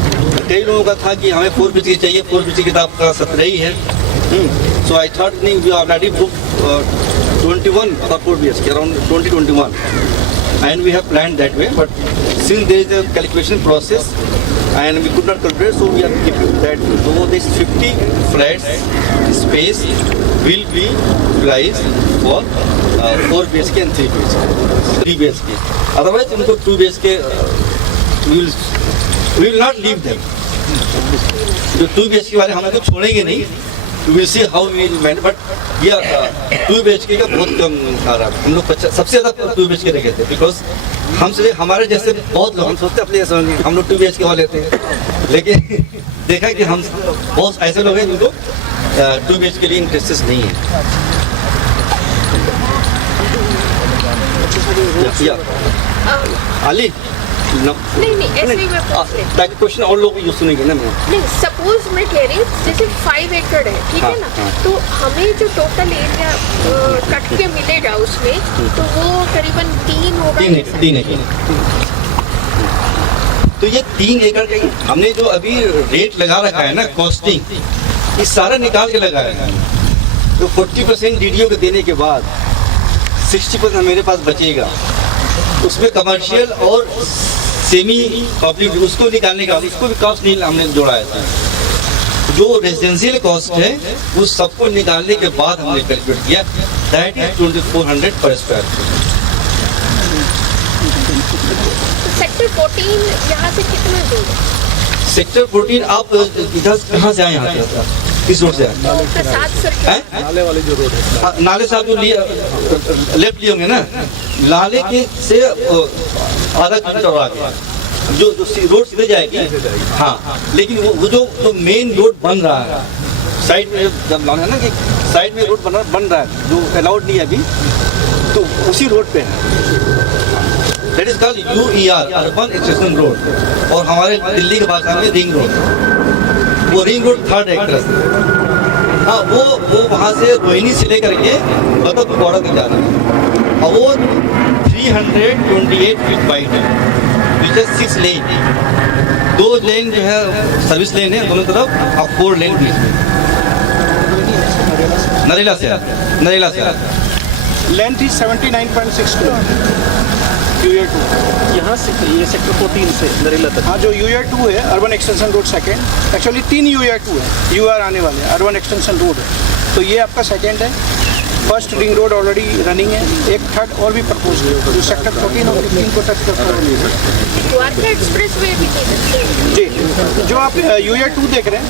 कई लोगों का था कि हमें 4 BHK चाहिए, 4 BHK तो आपका 17 ही है। सो आई थॉट नहीं, वी ऑलरेडी बुक 21 for 4 BHK, around 2021, and we have planned that way, but since there is a calculation process and we could not calculate, so we are keeping that. So this 50 flats space will be utilized for 4 BHK and 3 BHK. 3 BHK. Otherwise, उनको 2 BHK we will not leave them. जो 2 BHK वाले हम लोग छोड़ेंगे नहीं. We will see how we will manage, but yeah, 2 BHK का बहुत कम आ रहा है। हम लोग सबसे ज़्यादा 2 BHK रखे थे, बिकॉज हमसे हमारे जैसे बहुत लोग, हम सोचते अपने जैसे होंगे, हम लोग 2 BHK वाले थे, लेकिन देखा कि हम बहुत ऐसे लोग हैं जिनको 2 BHK के लिए इंटरेस्ट नहीं है। अली नहीं ऐसे ही मैं पूछ रही हूँ। ताकि क्वेश्चन और लोग यूज सुनेंगे ना। नहीं, सपोज मैं कह रही हूँ जैसे 5 एकड़ है, ठीक है ना, तो हमें जो टोटल एरिया कट के मिलेगा उसमें, तो वो करीबन 3 होगा। 3 एकड़। तो ये 3 एकड़ का हमने जो अभी रेट लगा रखा है ना, कॉस्टिंग, ये सारा निकाल के लगाया है। तो 40% DDO को देने के बाद 60% मेरे पास बचेगा, उसमें कमर्शियल और सेमी पब्लिक उसको निकालने का, उसको भी कॉस्ट नहीं हमने जोड़ा है। जो रेजिडेंशियल कॉस्ट है उस सबको निकालने के बाद हमने कैलकुलेट किया, दैट इज 2400 पर स्क्वायर फीट। सेक्टर 14 यहाँ से कितना दूर है? सेक्टर 14 आप इधर कहाँ से आए? यहाँ से इस रोड से आए? नाले वाले जो रोड है, नाले से आप जो लेफ्ट लिए होंगे ना, नाले के से आधा किलोमीटर आगे जो रोड सीधे जाएगी। हाँ, लेकिन वो जो मेन रोड बन रहा है साइड में, जब लाना है ना कि साइड में रोड बन रहा है जो अलाउड नहीं है अभी, तो उसी रोड पे है। That is called UER, urban extension road, और हमारे दिल्ली के भाषा में रिंग रोड। वो रिंग रोड 3rd एक्ट्रेस, हाँ, वो वहाँ से रोहिणी से लेकर के बतौर बॉर्डर तक जा रहा है, और वो 328 फीट वाइड है, विच इज 6 लेन। 2 लेन जो है सर्विस लेन है दोनों तरफ, और 4 लेन बीच में। नरेला से लेंथ इज 79.6 किलोमीटर UER2। यहाँ से ये सेक्टर 14 से नरेला तक। हाँ, जो UER2 है, urban extension road second, actually 3 UER2 है, UR आने वाले हैं, अर्बन एक्सटेंशन रोड है, तो ये आपका सेकेंड है। First ring road already running है, एक थर्ड और भी प्रपोज है जो सेक्टर 14 और 15 को टच करता है। द्वारका एक्सप्रेस वे भी जी, जो आप यूए 2 देख रहे हैं,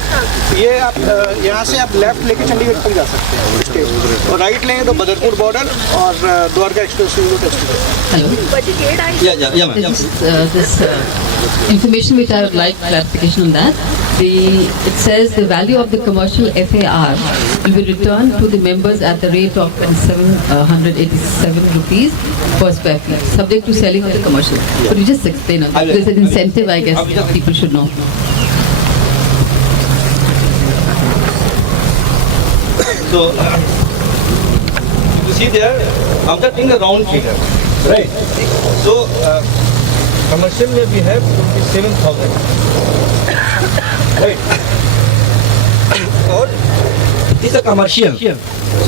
ये आप यहाँ से आप लेफ्ट लेके चंडीगढ़ तक जा सकते हैं स्टेट, और राइट लेंगे तो बदरपुर बॉर्डर और द्वारका एक्सप्रेस वे को touch Information which I would like clarification on that. It says the value of the commercial FAR will be returned to the members at the rate of 2,787 rupees per square feet, subject to selling of the commercial. Could you just explain on that? There's an incentive, I guess, people should know. So, you see there, I'm just taking a round figure, right? So, commercial में we have 27,000, right? और this is a commercial.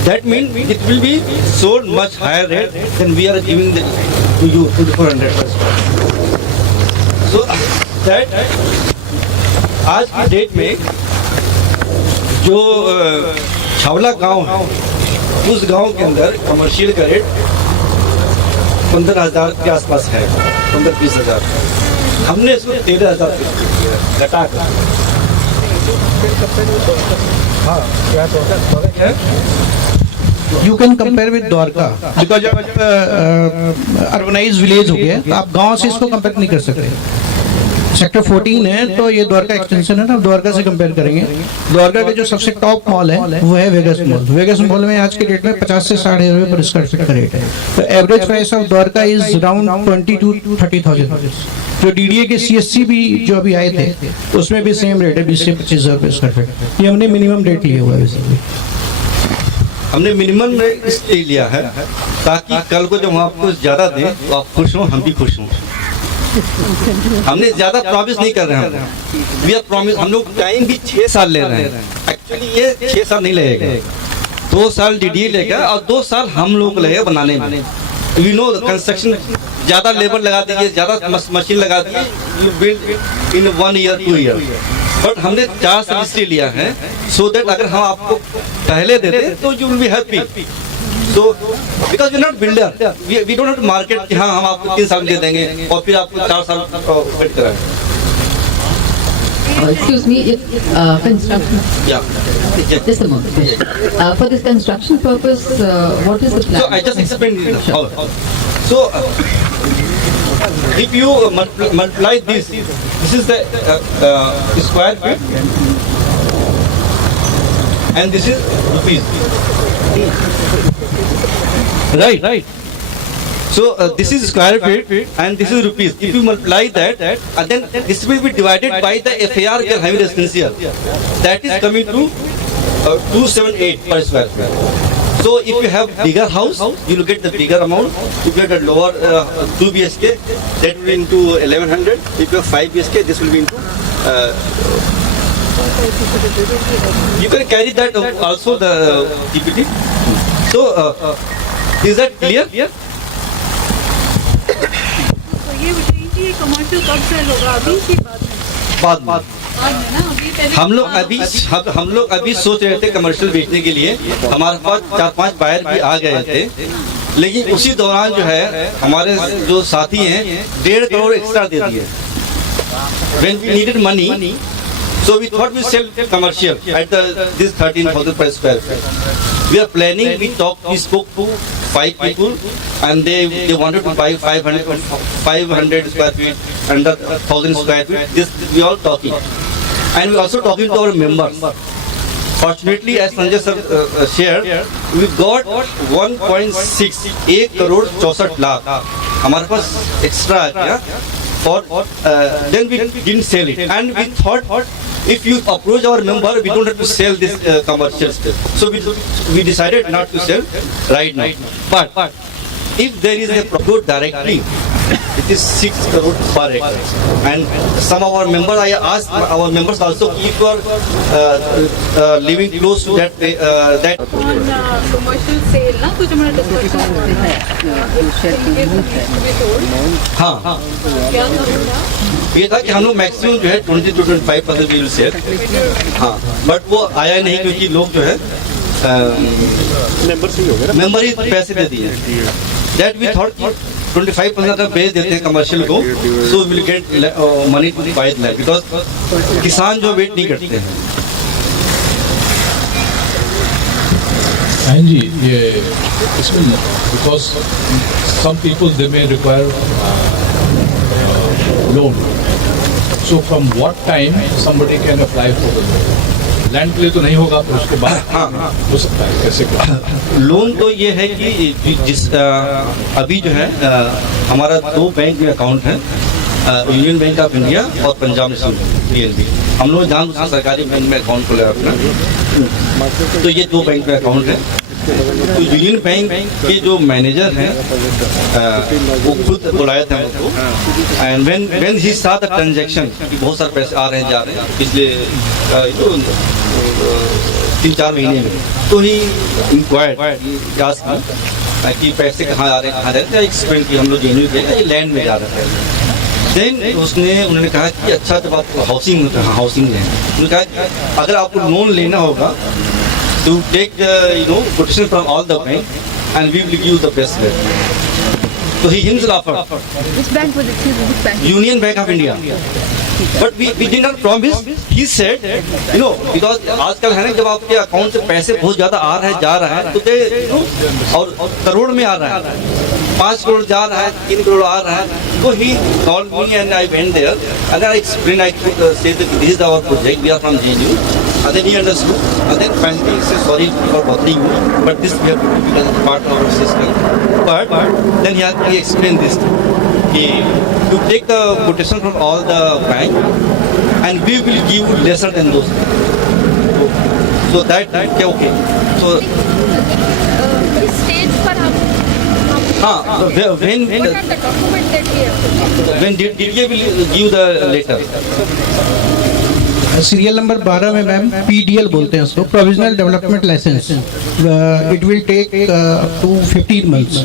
That means it will be sold much higher rate than we are giving to you, to the 400%. So that आज की डेट में जो छावला गांव है, उस गांव के अंदर कमर्शियल का रेट 15,000 के आसपास है, 15-20 हज़ार। हमने इसको 13,000 घटा कर, हाँ क्या है, You can compare with Dwarka, because जब अर्बनाइज विलेज हो गया तो आप गांव से इसको कंपेयर नहीं कर सकते। सेक्टर 14 है तो ये द्वारका एक्सटेंशन है ना, द्वारका से कंपेयर करेंगे। द्वारका का जो सबसे टॉप मॉल है वो है वेगस मॉल। वेगस मॉल में आज के डेट में 50 से 60,000 रुपये पर स्क्वायर फीट का रेट है। तो average price of Dwarka is around 22 to 30,000। जो डीडीए के सीएससी भी जो अभी आए थे उसमें भी सेम रेट है, 20 से 25,000 रुपये स्क्वायर फीट। ये हमने मिनिमम रेट लिया हुआ है। हमने मिनिमम रेट इसलिए लिया है ताकि कल को जब हम आपको ज्यादा दें तो आप खुश हों, हम भी खुश हों। हमने ज्यादा प्रॉमिस नहीं कर रहे हैं, वी आर प्रॉमिस। हम लोग टाइम भी 6 साल ले रहे हैं। एक्चुअली ये 6 साल नहीं लगेगा, 2 साल डीडीए लेगा और 2 साल हम लोग लगेगा बनाने में। वी नो कंस्ट्रक्शन, ज्यादा लेबर लगा दीजिए, ज्यादा मशीन लगा दीजिए, यू बिल्ड इन 1 year 2 year। बट हमने 4 साल इसलिए लिया है सो दैट अगर हम आपको पहले देते तो you will be happy. So, because we're not builder, we don't have to market कि हाँ हम आपको 3 साल दे देंगे और फिर आपको 4 साल वेट कराएं। Excuse me, construction. Yeah. Just a moment. For this construction purpose, what is the plan? So I just explained it now. So if you multiply this is the square feet, and this is rupees. Right. So this is square feet and this is rupees. If you multiply that, and then this will be divided by the FAR we are having residential. That is coming to 278 per square feet. So if you have bigger house, you will get the bigger amount. If you have a lower 2 BHK, that will be into 1100. If you have 5 BHK, this will be into. You can carry that also the DPT. So is that clear? तो ये बताइए कि ये कमर्शियल कब सेल होगा, अभी की बात बाद में ना? हम लोग अभी सोच रहे थे कमर्शियल बेचने के लिए। हमारे पास 4-5 बायर भी आ गए थे, लेकिन उसी दौरान जो है हमारे जो साथी हैं 1.5 करोड़ एक्स्ट्रा दे दिए। When we needed money, so we thought we sell commercial at this 13,000 per square feet. We are planning. We spoke to 5 people, and they wanted to buy 500 square feet, under 1,000 square feet. This we all talking, and we also talking to our members. Fortunately, as Sanjay sir shared, we got 1.6 1 करोड़ 64 लाख हमारे पास एक्स्ट्रा आ गया। For then we didn't sell it, and we thought if you approach our member, we don't have to sell this commercial stuff. So we decided not to sell right now. But if there is a go directly, it is 6 crore per acre. And some of our members, I asked our members also, if you are living close to that that. On commercial sale ना कुछ हमारा discussion हाँ क्या था? ये था कि हम लोग मैक्सिमम जो है 20 to 25% वी विल सेल। हाँ, बट वो आया नहीं क्योंकि लोग जो है मेंबर ही पैसे दे दिए। दैट वी थॉट 25% का बेच देते हैं कमर्शियल को, so will get money to buy the land, because किसान जो वेट नहीं करते हैं। हाँ जी, ये इसमें because some people they may require loan, so from what time somebody can apply for the loan? Land के लिए तो नहीं होगा, पर उसके बाद हो सकता है, कैसे लोन तो ये है कि जिस अभी जो है हमारा 2 बैंक में अकाउंट है, यूनियन बैंक ऑफ इंडिया और पंजाब नेशनल PNB। हम लोग जान सरकारी बैंक में अकाउंट खोला अपना, तो ये 2 बैंक में अकाउंट है। तो यूनियन बैंक के जो मैनेजर हैं वो खुद बुलाए थे हमको, and when he saw the transaction कि बहुत सारे पैसे आ रहे हैं जा रहे हैं पिछले 3-4 महीने में, तो ही इंक्वायर्ड कि पैसे कहाँ आ रहे हैं, कहाँ जा रहे थे। एक्सप्लेन कि हम लोग जेन्यू के ये लैंड में जा रहे थे। देन उन्होंने कहा कि अच्छा, जब आपको हाउसिंग है, उन्होंने कहा कि अगर आपको लोन लेना होगा to take quotation from all the bank and we will give you the best rate. So he himself offered. Which bank was it? Which bank? Union Bank of India. But we did not promise. He said, because आजकल है ना, जब आपके अकाउंट से पैसे बहुत ज्यादा आ रहा है, जा रहा है, तो और करोड़ में आ रहा है, 5 करोड़ जा रहा है, 3 करोड़ आ रहा है, तो he called me and I went there and I explained, I said that this is our project, we are from JNU, and then he understood, and then finally he said, sorry for bothering you, but this we have to do because it's part of our system. But then he explained this, you take the quotation from all the bank and we will give you lesser than those. So that okay. So Which stage पर हम when what are the documents that we have to give? when DDA will give the letter. Serial number 12 में ma'am PDL बोलते हैं उसको, provisional development licence. It will take up to 15 months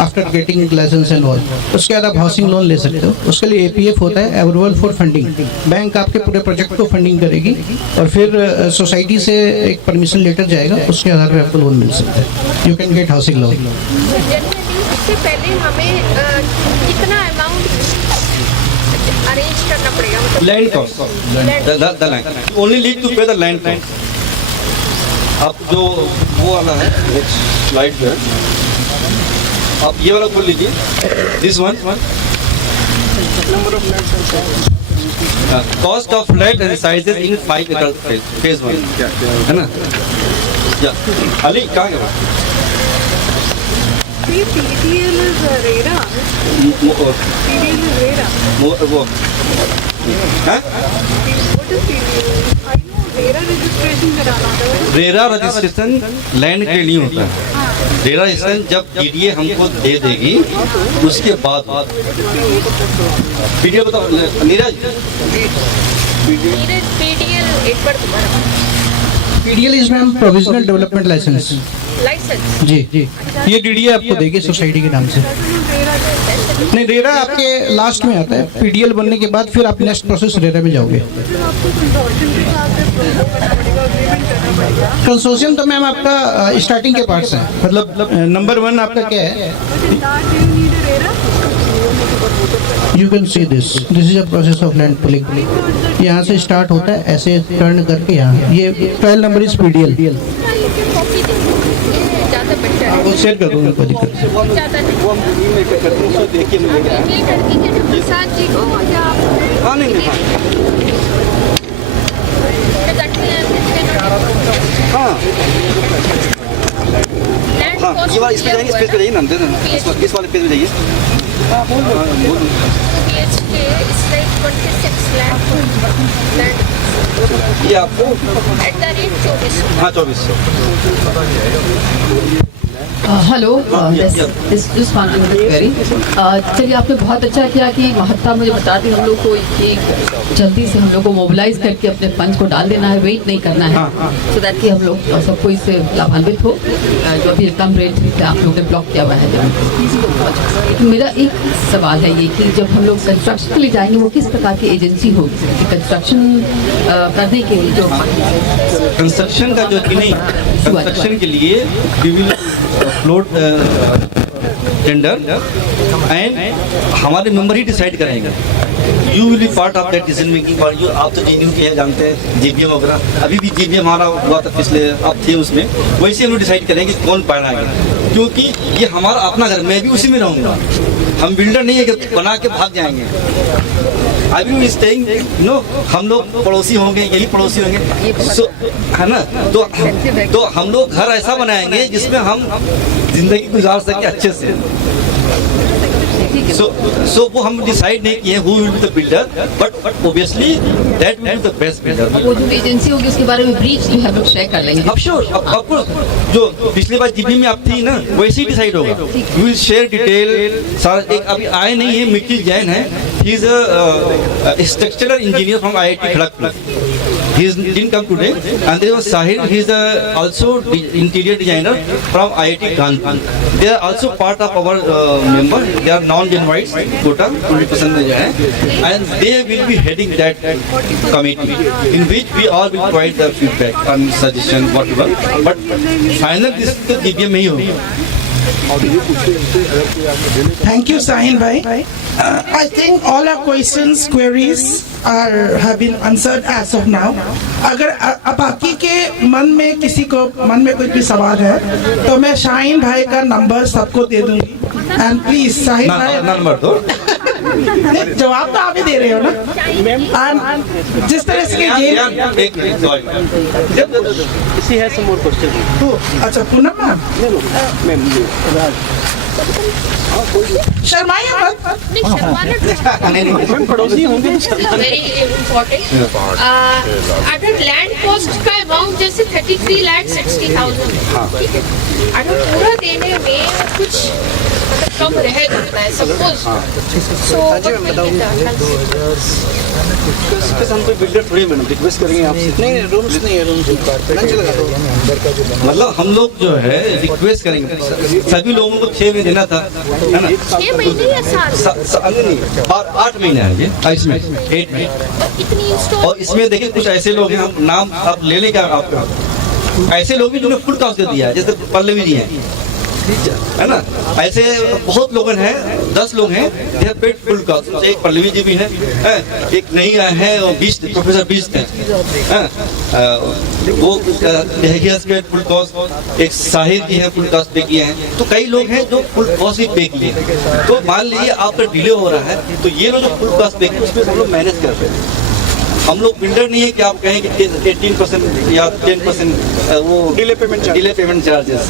after getting licence and all. उसके बाद आप housing loan ले सकते हो। उसके लिए APF होता है, अप्रूवल फॉर फंडिंग। बैंक आपके पूरे प्रोजेक्ट को फंडिंग करेगी और फिर सोसाइटी से एक परमिशन लेटर जाएगा, उसके आधार पर आपको लोन मिल सकता है। You can get housing loan. इससे पहले हमें कितना अमाउंट अरेंज करना पड़ेगा? Land cost, the land. You only need to pay the land cost. आप जो वो वाला है next slide पे, आप ये वाला खोल लीजिए, this one. Number of flats and sizes. Cost of flat and sizes in 5 acre phase 1. है ना? Yeah. Ali कहाँ गया? PDL is RERA. PDL is RERA. वो हाँ? What is PDL? I know RERA registration कराना था। रेरा रजिस्ट्रेशन लैंड के लिए होता है। रेरा रजिस्ट्रेशन जब DDA हमको दे देगी, उसके बाद PDL बताओ नीरज। PDL एक बार दोबारा। PDL is ma'am provisional development licence. Licence जी जी, ये DDA आपको देगी सोसाइटी के नाम से। नहीं, रेरा आपके लास्ट में आता है। PDL बनने के बाद फिर आप नेक्स्ट प्रोसेस रेरा में जाओगे। कंसोर्शियम तो मैम आपका स्टार्टिंग के पार्ट्स हैं, मतलब नंबर 1 आपका क्या है? You can see this is a process of land pulling. यहाँ से स्टार्ट होता है, ऐसे टर्न करके यहाँ ये 12 नंबर इज PDL। वो शेयर कर दूँगा, कोई दिक्कत नहीं। हाँ, ये वाला इस पे जाइए, इस पेज पे जाइए ना, दे देना, इस वाले पेज पे जाइए। ये आपको हाँ 2400। Hello this query. चलिए आपने बहुत अच्छा किया कि महत्ता मुझे बता दी हम लोग को एक जल्दी से हम लोग को मोबिलाइज करके अपने फंड को डाल देना है, वेट नहीं करना है, सो दैट कि हम लोग सबको इससे लाभान्वित हो। जो अभी कम रेट से आप लोगों ने ब्लॉक किया हुआ है। तो मेरा एक सवाल है ये कि जब हम लोग कंस्ट्रक्शन के लिए जाएंगे वो किस प्रकार की एजेंसी होगी कंस्ट्रक्शन करने के लिए? जो कंस्ट्रक्शन का जो कि नहीं, कंस्ट्रक्शन के लिए we will float tender and हमारे मेंबर ही डिसाइड करेंगे। You will be part of that decision making for you. आप तो जेएनयू के जानते हैं, जीबीएम वगैरह, अभी भी जीबीएम हमारा हुआ था पिछले, आप थे उसमें, वैसे हम लोग डिसाइड करेंगे कौन बनाएंगे, क्योंकि ये हमारा अपना घर, मैं भी उसी में रहूँगा। हम बिल्डर नहीं है कि बना के भाग जाएंगे। I will be staying, no, हम लोग पड़ोसी होंगे, यही पड़ोसी होंगे, है ना। तो हम लोग घर ऐसा बनाएंगे जिसमें हम जिंदगी गुजार सके अच्छे से। So वो हम डिसाइड नहीं किए who will be the builder, but obviously that will be the best builder. वो जो एजेंसी होगी उसके बारे में ब्रीफ जो है लोग शेयर कर लेंगे। अब श्योर, अब जो पिछली बार जीबी में आप थी ना, वैसे ही डिसाइड होगा। वी विल शेयर डिटेल सारा। एक अभी आए नहीं है, मिक्की जैन है, he is a structural engineer from IIT Kharagpur. He didn't come today, and there was Sahil. He is also interior designer from IIT Kanpur. They are also part of our member. They are non-Gen Whites quota 20% जो है, and they will be heading that committee, in which we all will provide the feedback and suggestion whatever. But final this तो GBM में ही होगी। Thank you, Sahin bhai. I think all our questions, queries have been answered as of now. अगर अब बाकी के मन में किसी को मन में कोई भी सवाल है तो मैं शाहीन भाई का नंबर सबको दे दूंगी। एंड प्लीज शाहीन भाई नंबर दो। जवाब तो आप ही दे रहे हो ना। एंड जिस तरह से अच्छा पूनम मैम शर्माइए मत। पड़ोसी होंगे। Very important. अगर लैंड कॉस्ट का अमाउंट जैसे 33,60,000, ठीक है, अगर पूरा देने में कुछ मतलब कम रह जाता है सपोज, हम कोई बिल्डर थोड़ी मैडम रिक्वेस्ट करेंगे आपसे। नहीं रूम्स नहीं है, रूम्स मतलब हम लोग जो है रिक्वेस्ट करेंगे सभी लोगों को 6 महीने देना था, है ना। 6 महीने या साल? नहीं, और 8 महीने है ये, इसमें 8 महीने। और इसमें देखिए कुछ ऐसे लोग हैं, हम नाम आप ले लें क्या आपका, ऐसे लोग भी जिन्होंने फुल कास्ट दे दिया है, जैसे पल्लवी जी हैं, है ना। ऐसे बहुत लोग हैं, 10 लोग हैं, they have paid full cost. एक पल्लवी जी भी हैं, एक नहीं आए हैं, प्रोफेसर बीस्ट हैं, वो पेड फुल कास्ट। एक साहिर जी हैं, फुल कास्ट पे किए हैं। तो कई लोग हैं जो फुल कास्ट भी पे किए। तो मान लीजिए आपका डिले हो रहा है, तो ये लोग जो फुल कास्ट पे किए उसमें हम लोग मैनेज कर रहे हैं। हम लोग बिल्डर नहीं है कि आप कहें कि 18% या 10% वो डिले पेमेंट चार्जेस।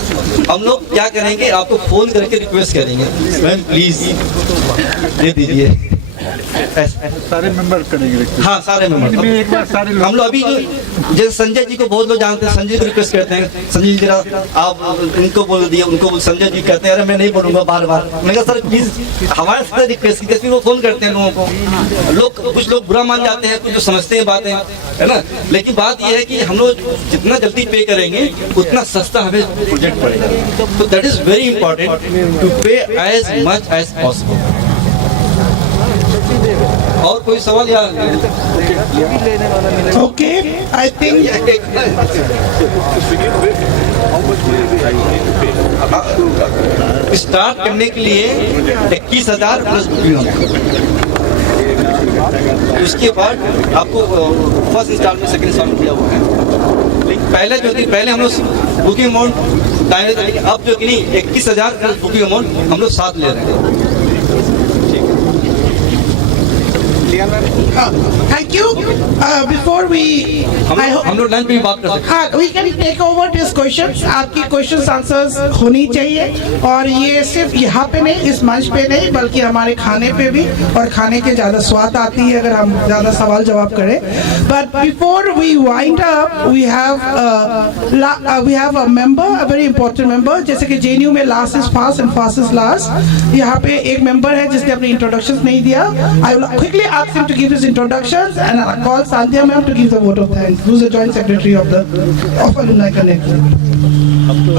हम लोग क्या करेंगे, आपको फोन करके रिक्वेस्ट करेंगे, मैम प्लीज दे दीजिए। सारे मेंबर करेंगे। हाँ सारे मेंबर एक बार सारे लोग। हम लोग अभी जैसे संजय जी को बहुत लोग जानते हैं, संजय को रिक्वेस्ट करते हैं, संजय जी जरा आप उनको बोल दिए, उनको संजय जी कहते हैं अरे मैं नहीं बोलूंगा बार बार। मैं कहा सर प्लीज हमारे साथ रिक्वेस्ट की, वो फोन करते हैं लोगों को। लोग कुछ लोग बुरा मान जाते हैं, कुछ जो समझते हैं बातें, है ना। लेकिन बात यह है कि हम लोग जितना जल्दी पे करेंगे उतना सस्ता हमें प्रोजेक्ट पड़ेगा। तो that is very important to pay as much as possible. और कोई सवाल या ओके, आई थिंक स्टार्ट करने के लिए 21,000 प्लस बुकिंग। उसके बाद आपको फर्स्ट इंस्टॉलमेंट सेकंड इंस्टॉलमेंट दिया हुआ है। लेकिन पहले जो थी, पहले हम लोग बुकिंग अमाउंट टाइम, लेकिन अब जो कि नहीं 21,000 प्लस बुकिंग अमाउंट हम लोग साथ ले रहे हैं। Thank you. Before we, हम लोग लंच में बात कर सकते हाँ, we can take over these questions. आपकी questions answers होनी चाहिए और ये सिर्फ यहाँ पे नहीं, इस मंच पे नहीं, बल्कि हमारे खाने पे भी, और खाने के ज़्यादा स्वाद आती है अगर हम ज़्यादा सवाल जवाब करें. But before we wind up, we have a member, a very important member. जैसे कि JNU में last is fast and fast is last. यहाँ पे एक member है जिसने अपने introductions नहीं दिया. I will quickly ask him to give his introductions and I'll call Sandhya ma'am to give the vote of thanks, who's the joint secretary of Alumni Connect.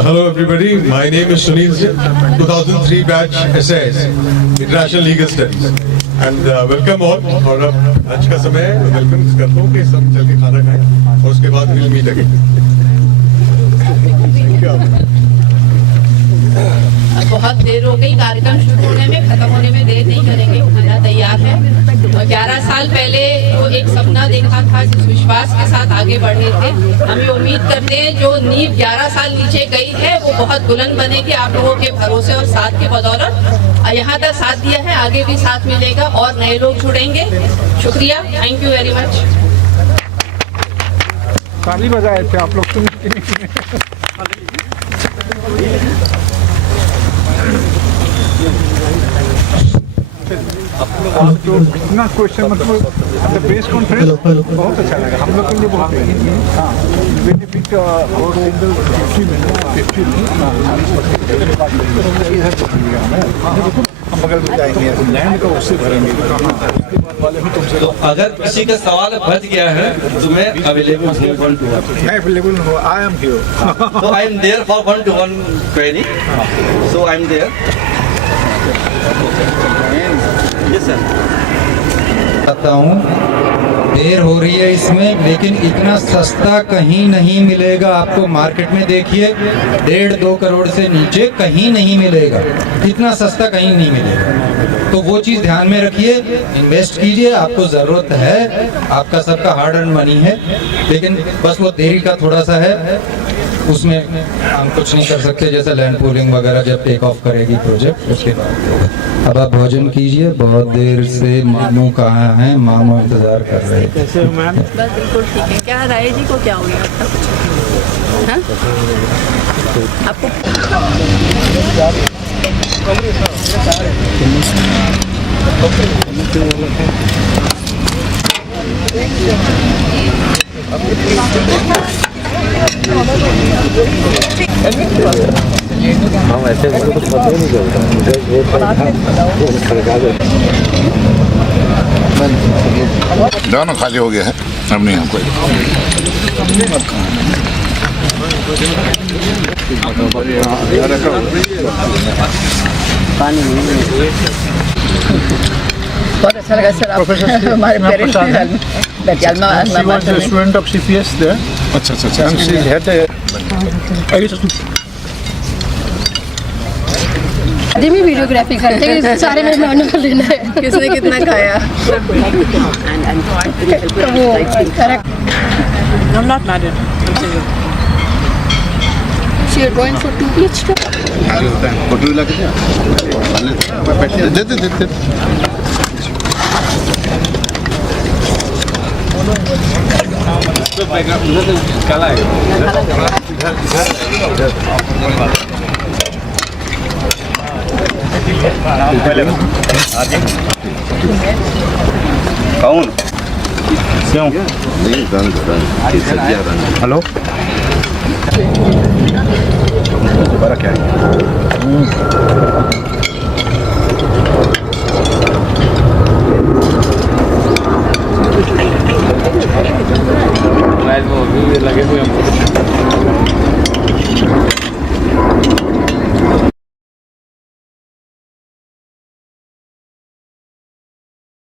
Hello everybody, my name is Sunil Singh, 2003 batch SAS, International Legal Studies, and welcome all. और अब आज का समय वेलकम करता हूँ कि सब चल के खाना खाएं और उसके बाद we'll meet again. बहुत देर हो गई, कार्यक्रम शुरू होने में, खत्म होने में देर नहीं करेंगे, खाना तैयार है. 11 साल पहले वो एक सपना देखा था, जिस विश्वास के साथ आगे बढ़ रहे थे. हम ये उम्मीद करते हैं जो नींव 11 साल नीचे गई है वो बहुत बुलंद बनेगी आप लोगों के भरोसे और साथ के बदौलत. यहाँ तक साथ दिया है, आगे भी साथ मिलेगा और नए लोग जुड़ेंगे. शुक्रिया, थैंक यू वेरी मच. ताली बजाए थे आप लोग, तुम इतना क्वेश्चन मतलब प्रेस कॉन्फ्रेंस बहुत अच्छा लगा हम लोग के लिए. बहुत बेनिफिट और हम बगल में जाएंगे, लैंड का उससे भरेंगे. तो अगर किसी का सवाल बच गया है तो मैं अवेलेबल हूँ 1 to 1. मैं अवेलेबल हूँ, I am here. So I am there for 1 to 1 query. So I am there. Yes sir. बताता हूँ, देर हो रही है इसमें, लेकिन इतना सस्ता कहीं नहीं मिलेगा आपको. मार्केट में देखिए 1.5-2 करोड़ से नीचे कहीं नहीं मिलेगा. इतना सस्ता कहीं नहीं मिलेगा. तो वो चीज़ ध्यान में रखिए, इन्वेस्ट कीजिए. आपको ज़रूरत है, आपका सबका हार्ड अर्न मनी है, लेकिन बस वो देरी का थोड़ा सा है. उसमें हम कुछ नहीं कर सकते. जैसे लैंड पूलिंग वगैरह जब टेक ऑफ करेगी प्रोजेक्ट, उसके बाद होगा. अब आप भोजन कीजिए. बहुत देर से मामू कहाँ हैं, मामू इंतजार कर रहे हैं. बस बिल्कुल ठीक है. क्या राय जी को क्या हो गया आपको? हम ऐसे कुछ पता ही नहीं चलता. दोनों खाली हो गया है, अब नहीं हमको. बहुत अच्छा लगा सर. प्रोफेसर हमारे parents student of CPS there. अच्छा. And she had अभी भी वीडियोग्राफी करते हैं, सारे मेहमानों को लेना है. किसने कितना खाया? तो वो correct. I'm not married. I'm single. So you're going for 2 each trip? Photo लगा दे. काला है. कौन? हेलो. दोबारा क्या है?